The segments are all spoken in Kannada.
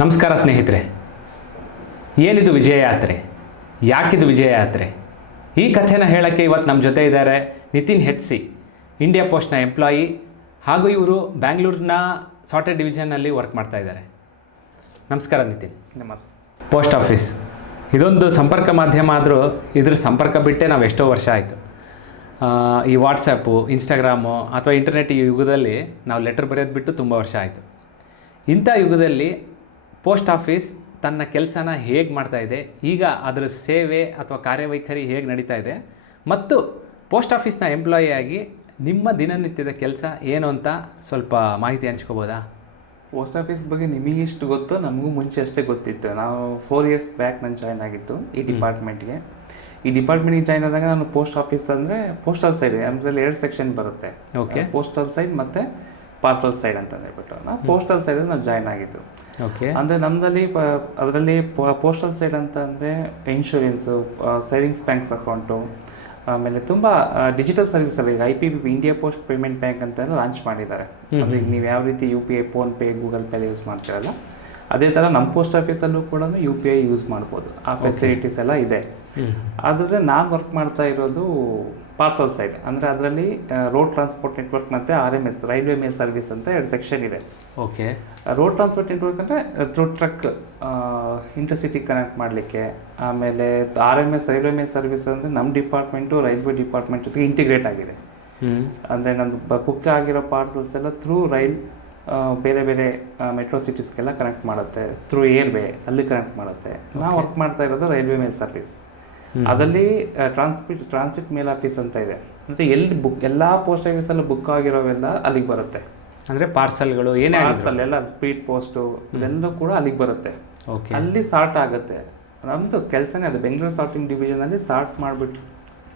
ನಮಸ್ಕಾರ ಸ್ನೇಹಿತರೆ, ಏನಿದು ವಿಜಯ ಯಾತ್ರೆ? ಯಾಕಿದು ವಿಜಯ ಯಾತ್ರೆ? ಈ ಕಥೆನ ಹೇಳೋಕ್ಕೆ ಇವತ್ತು ನಮ್ಮ ಜೊತೆ ಇದ್ದಾರೆ ನಿತಿನ್ ಹೆಚ್ಸಿ, ಇಂಡಿಯಾ ಪೋಸ್ಟ್ನ ಎಂಪ್ಲಾಯಿ, ಹಾಗೂ ಇವರು ಬ್ಯಾಂಗ್ಳೂರಿನ ಸಾಫ್ಟ್ವೇರ್ ಡಿವಿಷನ್ನಲ್ಲಿ ವರ್ಕ್ ಮಾಡ್ತಾ ಇದ್ದಾರೆ. ನಮಸ್ಕಾರ ನಿತಿನ್. ನಮಸ್ತೆ. ಪೋಸ್ಟ್ ಆಫೀಸ್ ಇದೊಂದು ಸಂಪರ್ಕ ಮಾಧ್ಯಮ ಆದರೂ ಇದ್ರ ಸಂಪರ್ಕ ಬಿಟ್ಟೆ ನಾವು ಎಷ್ಟೋ ವರ್ಷ ಆಯಿತು. ಈ ವಾಟ್ಸಪ್ಪು, ಇನ್ಸ್ಟಾಗ್ರಾಮು ಅಥವಾ ಇಂಟರ್ನೆಟ್ ಈ ಯುಗದಲ್ಲಿ ನಾವು ಲೆಟರ್ ಬರೆಯೋದು ಬಿಟ್ಟು ತುಂಬ ವರ್ಷ ಆಯಿತು. ಇಂಥ ಯುಗದಲ್ಲಿ ಪೋಸ್ಟ್ ಆಫೀಸ್ ತನ್ನ ಕೆಲಸನ ಹೇಗೆ ಮಾಡ್ತಾಯಿದೆ, ಈಗ ಅದರ ಸೇವೆ ಅಥವಾ ಕಾರ್ಯವೈಖರಿ ಹೇಗೆ ನಡೀತಾ ಇದೆ, ಮತ್ತು ಪೋಸ್ಟ್ ಆಫೀಸ್ನ ಎಂಪ್ಲಾಯಿ ಆಗಿ ನಿಮ್ಮ ದಿನನಿತ್ಯದ ಕೆಲಸ ಏನು ಅಂತ ಸ್ವಲ್ಪ ಮಾಹಿತಿ ಹಂಚ್ಕೋಬೋದಾ? ಪೋಸ್ಟ್ ಆಫೀಸ್ ಬಗ್ಗೆ ನಿಮಗೆ ಎಷ್ಟು ಗೊತ್ತೋ ನಮಗೂ ಮುಂಚೆ ಅಷ್ಟೇ ಗೊತ್ತಿತ್ತು. ನಾವು 4 years ಬ್ಯಾಕ್ ನಾನು ಜಾಯ್ನ್ ಆಗಿತ್ತು ಈ ಡಿಪಾರ್ಟ್ಮೆಂಟ್ಗೆ. ಈ ಡಿಪಾರ್ಟ್ಮೆಂಟ್ಗೆ ಜಾಯ್ನ್ ಆದಾಗ ನಾನು ಪೋಸ್ಟ್ ಆಫೀಸ್ ಅಂದರೆ ಪೋಸ್ಟಲ್ ಸೈಡ್, ಅದರಲ್ಲಿ 2 ಸೆಕ್ಷನ್ ಬರುತ್ತೆ. ಓಕೆ. ಪೋಸ್ಟಲ್ ಸೈಡ್ ಮತ್ತು ಪಾರ್ಸಲ್ ಸೈಡ್ ಅಂತ ಹೇಳ್ಬಿಟ್ಟು ನಾವು ಪೋಸ್ಟಲ್ ಸೈಡಲ್ಲಿ ನಾವು ಜಾಯ್ನ್ ಆಗಿದ್ದು. ಓಕೆ. ಅಂದರೆ ನಮ್ಮದಲ್ಲಿ ಅದರಲ್ಲಿ ಪೋಸ್ಟಲ್ ಸೈಡ್ ಅಂತ ಅಂದರೆ ಇನ್ಶೂರೆನ್ಸು, ಸೇವಿಂಗ್ಸ್ ಬ್ಯಾಂಕ್ಸ್ ಅಕೌಂಟು, ಆಮೇಲೆ ತುಂಬ ಡಿಜಿಟಲ್ ಸರ್ವಿಸಲ್ಲಿ ಈಗ IPP India post payment bank ಅಂತ ಲಾಂಚ್ ಮಾಡಿದ್ದಾರೆ. ಅಂದರೆ ಈಗ ನೀವು ಯಾವ ರೀತಿ UPI, PhonePe, Google pay use ಮಾಡ್ತೀರಲ್ಲ, ಅದೇ ಥರ ನಮ್ಮ ಪೋಸ್ಟ್ ಆಫೀಸಲ್ಲೂ ಕೂಡ UPI ಯೂಸ್ ಮಾಡ್ಬೋದು. ಆ ಫೆಸಿಲಿಟೀಸ್ ಎಲ್ಲ ಇದೆ. ಆದರೆ ನಾನು ವರ್ಕ್ ಮಾಡ್ತಾ ಇರೋದು ಪಾರ್ಸಲ್ ಸೈಡ್. ಅಂದರೆ ಅದರಲ್ಲಿ ರೋಡ್ ಟ್ರಾನ್ಸ್ಪೋರ್ಟ್ ನೆಟ್ವರ್ಕ್ ಮತ್ತು RMS, ರೈಲ್ವೆ ಮೇಲ್ ಸರ್ವಿಸ್ ಅಂತ 2 ಸೆಕ್ಷನ್ ಇದೆ. ಓಕೆ. ರೋಡ್ ಟ್ರಾನ್ಸ್ಪೋರ್ಟ್ ನೆಟ್ವರ್ಕ್ ಅಂದರೆ ಥ್ರೂ ಟ್ರಕ್ ಇಂಟರ್ಸಿಟಿ ಕನೆಕ್ಟ್ ಮಾಡಲಿಕ್ಕೆ. ಆಮೇಲೆ RMS, ರೈಲ್ವೆ ಮೇಲ್ ಸರ್ವಿಸ್ ಅಂದರೆ ನಮ್ಮ ಡಿಪಾರ್ಟ್ಮೆಂಟು ರೈಲ್ವೆ ಡಿಪಾರ್ಟ್ಮೆಂಟ್ ಜೊತೆಗೆ ಇಂಟಿಗ್ರೇಟ್ ಆಗಿದೆ. ಅಂದರೆ ನಮ್ಮದು ಬುಕ್ ಆಗಿರೋ ಪಾರ್ಸಲ್ಸ್ ಎಲ್ಲ ಥ್ರೂ ರೈಲ್ ಬೇರೆ ಬೇರೆ ಮೆಟ್ರೋ ಸಿಟೀಸ್ಗೆಲ್ಲ ಕನೆಕ್ಟ್ ಮಾಡುತ್ತೆ, ಥ್ರೂ ಏರ್ವೇ ಅಲ್ಲಿ ಕನೆಕ್ಟ್ ಮಾಡುತ್ತೆ. ನಾವು ವರ್ಕ್ ಮಾಡ್ತಾ ಇರೋದು ರೈಲ್ವೆ ಮೇಲ್ ಸರ್ವಿಸ್. ಅದರಲ್ಲಿ ಟ್ರಾನ್ಸಿಟ್ ಮೇಲ್ ಆಫೀಸ್ ಅಂತ ಇದೆ. ಅಂದರೆ ಎಲ್ಲಿ ಬುಕ್ ಎಲ್ಲ ಪೋಸ್ಟ್ ಆಫೀಸಲ್ಲೂ ಬುಕ್ ಆಗಿರೋವೆಲ್ಲ ಅಲ್ಲಿಗೆ ಬರುತ್ತೆ. ಅಂದರೆ ಪಾರ್ಸಲ್ಗಳು ಏನೇ ಪಾರ್ಸಲ್ ಎಲ್ಲ ಸ್ಪೀಡ್ ಪೋಸ್ಟು ಇವೆಲ್ಲವೂ ಕೂಡ ಅಲ್ಲಿಗೆ ಬರುತ್ತೆ. ಓಕೆ. ಅಲ್ಲಿ ಸಾರ್ಟ್ ಆಗುತ್ತೆ. ನಮ್ಮದು ಕೆಲಸನೇ ಅದು ಬೆಂಗಳೂರು ಸಾರ್ಟಿಂಗ್ ಡಿವಿಷನಲ್ಲಿ ಸಾರ್ಟ್ ಮಾಡಿಬಿಟ್ಟು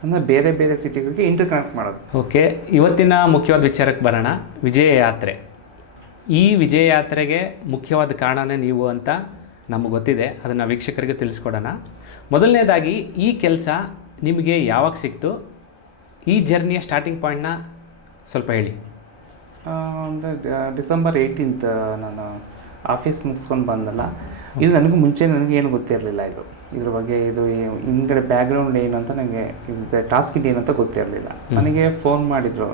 ಅಂದರೆ ಬೇರೆ ಬೇರೆ ಸಿಟಿಗಳಿಗೆ ಇಂಟರ್ ಕನೆಕ್ಟ್ ಮಾಡೋದು. ಓಕೆ. ಇವತ್ತಿನ ಮುಖ್ಯವಾದ ವಿಚಾರಕ್ಕೆ ಬರೋಣ. ವಿಜಯ ಯಾತ್ರೆ. ಈ ವಿಜಯ ಯಾತ್ರೆಗೆ ಮುಖ್ಯವಾದ ಕಾರಣನೇ ನೀವು ಅಂತ ನಮಗೆ ಗೊತ್ತಿದೆ, ಅದನ್ನು ವೀಕ್ಷಕರಿಗೆ ತಿಳಿಸ್ಕೊಡೋಣ. ಮೊದಲನೇದಾಗಿ ಈ ಕೆಲಸ ನಿಮಗೆ ಯಾವಾಗ ಸಿಕ್ತು? ಈ ಜರ್ನಿಯ ಸ್ಟಾರ್ಟಿಂಗ್ ಪಾಯಿಂಟ್ನ ಸ್ವಲ್ಪ ಹೇಳಿ. ಅಂದರೆ December 18th ನಾನು ಆಫೀಸ್ ಮುಗಿಸ್ಕೊಂಡು ಬಂದಲ್ಲ. ಇದು ನನಗೂ ಮುಂಚೆ ನನಗೇನು ಗೊತ್ತಿರಲಿಲ್ಲ ಇದ್ರ ಬಗ್ಗೆ. ಇದು ಹಿಂದ್ಗಡೆ ಬ್ಯಾಕ್ಗ್ರೌಂಡ್ ಏನು ಅಂತ ನನಗೆ ಟಾಸ್ಕ್ ಇದು ಏನು ಅಂತ ಗೊತ್ತಿರಲಿಲ್ಲ. ನನಗೆ ಫೋನ್ ಮಾಡಿದರು.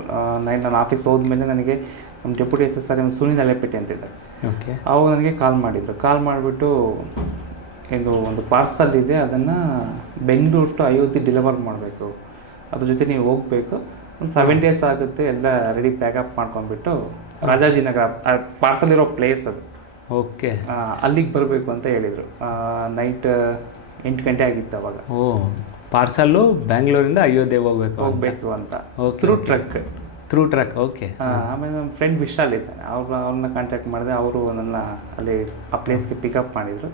ನಾನು ಆಫೀಸ್ ಹೋದ್ಮೇಲೆ ನನಗೆ ನಮ್ಮ ಡೆಪ್ಯೂಟಿ SSR ಸುನೀಲ್ ಅಲೆಪೇಟೆ ಅಂತಿದ್ದಾರೆ. ಓಕೆ. ಅವಾಗ ನನಗೆ ಕಾಲ್ ಮಾಡಿದರು. ಕಾಲ್ ಮಾಡಿಬಿಟ್ಟು ಇದು ಒಂದು ಪಾರ್ಸಲ್ ಇದೆ, ಅದನ್ನು ಬೆಂಗಳೂರು ಟು ಅಯೋಧ್ಯೆ ಡೆಲಿವರ್ ಮಾಡಬೇಕು, ಅದ್ರ ಜೊತೆ ನೀವು ಹೋಗಬೇಕು, ಒಂದು 7 days ಆಗುತ್ತೆ, ಎಲ್ಲ ರೆಡಿ ಪ್ಯಾಕಪ್ ಮಾಡ್ಕೊಂಡ್ಬಿಟ್ಟು ರಾಜಾಜಿನಗರ ಪಾರ್ಸಲ್ ಇರೋ ಪ್ಲೇಸ್ ಅದು. ಓಕೆ. ಅಲ್ಲಿಗೆ ಬರಬೇಕು ಅಂತ ಹೇಳಿದರು. ನೈಟ್ 8 ಗಂಟೆ ಆಗಿತ್ತು ಅವಾಗ. ಓ, ಪಾರ್ಸಲ್ಲು ಬ್ಯಾಂಗ್ಳೂರಿಂದ ಅಯೋಧ್ಯೆಗೆ ಹೋಗಬೇಕು ಅಂತ ಥ್ರೂ ಟ್ರಕ್. ಓಕೆ. ಆಮೇಲೆ ನಮ್ಮ ಫ್ರೆಂಡ್ ವಿಶಾಲ್ ಇದ್ದಾನೆ, ಅವ್ರನ್ನ ಕಾಂಟ್ಯಾಕ್ಟ್ ಮಾಡಿದೆ. ಅವರು ನನ್ನ ಅಲ್ಲಿ ಆ ಪ್ಲೇಸ್ಗೆ ಪಿಕಪ್ ಮಾಡಿದರು.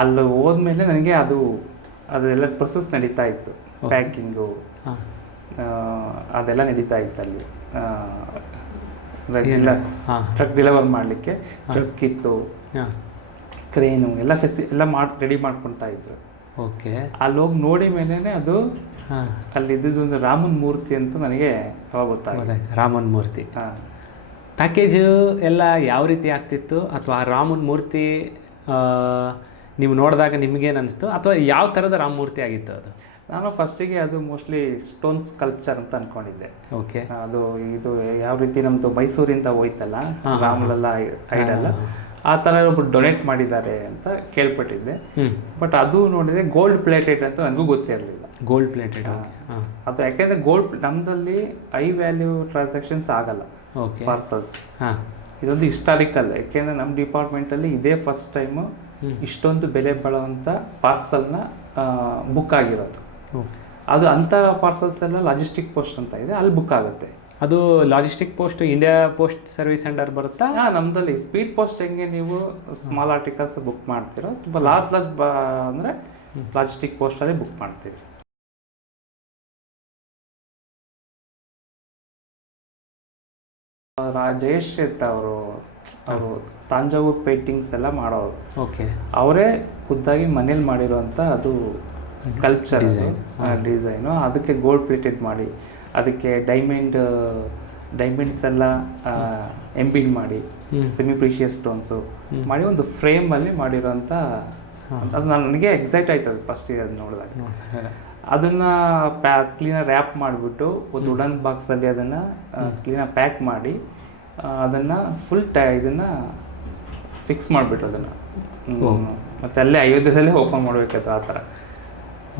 ಅಲ್ಲಿ ಹೋದ್ಮೇಲೆ ನನಗೆ ಅದೆಲ್ಲ ಪ್ರೊಸೆಸ್ ನಡೀತಾ ಇತ್ತು. ಪ್ಯಾಕಿಂಗು ಅದೆಲ್ಲ ನಡೀತಾ ಇತ್ತು ಅಲ್ಲಿ. ಟ್ರಕ್ ಡೆಲಿವರ್ ಮಾಡಲಿಕ್ಕೆ ಟ್ರಕ್ ಇತ್ತು, ಕ್ರೇನು ಎಲ್ಲ ಎಲ್ಲ ರೆಡಿ ಮಾಡ್ಕೊತಾ ಇದ್ರು. ಓಕೆ. ಅಲ್ಲಿ ಹೋಗಿ ನೋಡಿ ಮೇಲೇ ಅದು ಅಲ್ಲಿ ಇದ್ದಿದ್ದು ಒಂದು ರಾಮನ್ ಮೂರ್ತಿ ಅಂತ ನನಗೆ ಯಾವಾಗ ಗೊತ್ತಾಗುತ್ತೆ. ರಾಮನ್ ಮೂರ್ತಿ. ಪ್ಯಾಕೇಜು ಎಲ್ಲ ಯಾವ ರೀತಿ ಆಗ್ತಿತ್ತು? ಅಥವಾ ಆ ರಾಮನ್ ಮೂರ್ತಿ ನೀವು ನೋಡಿದಾಗ ನಿಮಗೇನು ಅನಿಸ್ತು? ಅಥವಾ ಯಾವ ಥರದ ರಾಮ ಮೂರ್ತಿ ಆಗಿತ್ತು ಅದು? ನಾನು ಫಸ್ಟಿಗೆ ಅದು ಮೋಸ್ಟ್ಲಿ ಸ್ಟೋನ್ ಸ್ಕಲ್ಪ್ಚರ್ ಅಂತ ಅಂದ್ಕೊಂಡಿದ್ದೆ. ಓಕೆ. ಇದು ಯಾವ ರೀತಿ ನಮ್ಮದು ಮೈಸೂರಿಂದ ಹೋಯ್ತಲ್ಲ ರಾಮಲೆಲ್ಲ ಐಡಲ್ಲ, ಆ ಥರ ಒಬ್ಬರು ಡೊನೇಟ್ ಮಾಡಿದ್ದಾರೆ ಅಂತ ಕೇಳ್ಪಟ್ಟಿದ್ದೆ. ಬಟ್ ಅದು ನೋಡಿದರೆ ಗೋಲ್ಡ್ ಪ್ಲೇಟೆಡ್ ಅಂತ ನನಗೂ ಗೊತ್ತಿರಲಿಲ್ಲ. ಗೋಲ್ಡ್ ಪ್ಲೇಟೆಡ್ ಅದು ಯಾಕೆಂದರೆ ನಮ್ಮದಲ್ಲಿ ಹೈ ವ್ಯಾಲ್ಯೂ ಟ್ರಾನ್ಸಾಕ್ಷನ್ಸ್ ಆಗಲ್ಲ. ಓಕೆ. ಪಾರ್ಸಲ್ಸ್ ಇದೊಂದು ಹಿಸ್ಟಾರಿಕಲ್. ಯಾಕೆಂದರೆ ನಮ್ಮ ಡಿಪಾರ್ಟ್ಮೆಂಟಲ್ಲಿ ಇದೇ ಫಸ್ಟ್ ಟೈಮು ಇಷ್ಟೊಂದು ಬೆಲೆ ಬಾಳುವಂಥ ಪಾರ್ಸಲ್ನ ಬುಕ್ ಆಗಿರೋದು. ಅದು ಅಂಥ ಪಾರ್ಸಲ್ಸ್ ಎಲ್ಲ ಲಾಜಿಸ್ಟಿಕ್ ಪೋಸ್ಟ್ ಅಂತ ಇದೆ, ಅಲ್ಲಿ ಬುಕ್ ಆಗುತ್ತೆ. ಅದು logistic post India post service under ಬರುತ್ತಾ? ನಮ್ಮದಲ್ಲಿ ಸ್ಪೀಡ್ ಪೋಸ್ಟ್ ಹೆಂಗೆ ನೀವು ಸ್ಮಾಲ್ ಆರ್ಟಿಕಲ್ಸ್ ಬುಕ್ ಮಾಡ್ತೀರೋ, ತುಂಬ ಲಾರ್ಜ್ ಅಂದರೆ ಲಾಜಿಸ್ಟಿಕ್ ಪೋಸ್ಟಲ್ಲಿ ಬುಕ್ ಮಾಡ್ತೀವಿ. ಜಯೇಶ್ ಅಂತ ಅವರು ತಾಂಜಾವೂರ್ ಪೇಂಟಿಂಗ್ಸ್ ಎಲ್ಲ ಮಾಡೋರು. ಓಕೆ. ಅವರೇ ಖುದ್ದಾಗಿ ಮನೇಲಿ ಮಾಡಿರೋಂಥ ಅದು ಸ್ಕಲ್ಪ್ಚರ್ ಡಿಸೈನು. ಅದಕ್ಕೆ ಗೋಲ್ಡ್ ಪ್ಲೇಟೆಡ್ ಮಾಡಿ, ಅದಕ್ಕೆ ಡೈಮಂಡ್ಸ್ ಎಲ್ಲ ಎಂಬಿಂಗ್ ಮಾಡಿ ಸೆಮಿ ಪ್ರೀಶಿಯಸ್ ಸ್ಟೋನ್ಸು ಮಾಡಿ ಒಂದು ಫ್ರೇಮಲ್ಲಿ ಮಾಡಿರೋಂಥ ಅದು ನನಗೆ ಎಕ್ಸೈಟ್ ಆಯ್ತದೆ ಫಸ್ಟಿಗೆ ಅದು ನೋಡಿದಾಗ. ಅದನ್ನು ಕ್ಲೀನಾಗಿ ರ್ಯಾಪ್ ಮಾಡಿಬಿಟ್ಟು ಒಂದು ವುಡನ್ ಬಾಕ್ಸಲ್ಲಿ ಅದನ್ನು ಕ್ಲೀನಾಗಿ ಪ್ಯಾಕ್ ಮಾಡಿ ಅದನ್ನು ಫುಲ್ ಇದನ್ನು ಫಿಕ್ಸ್ ಮಾಡಿಬಿಟ್ಟು ಅದನ್ನು ಮತ್ತು ಅಲ್ಲೇ ಅಯೋಧ್ಯೆಯಲ್ಲೇ ಓಪನ್ ಮಾಡಬೇಕಾಯ್ತು ಆ ಥರ.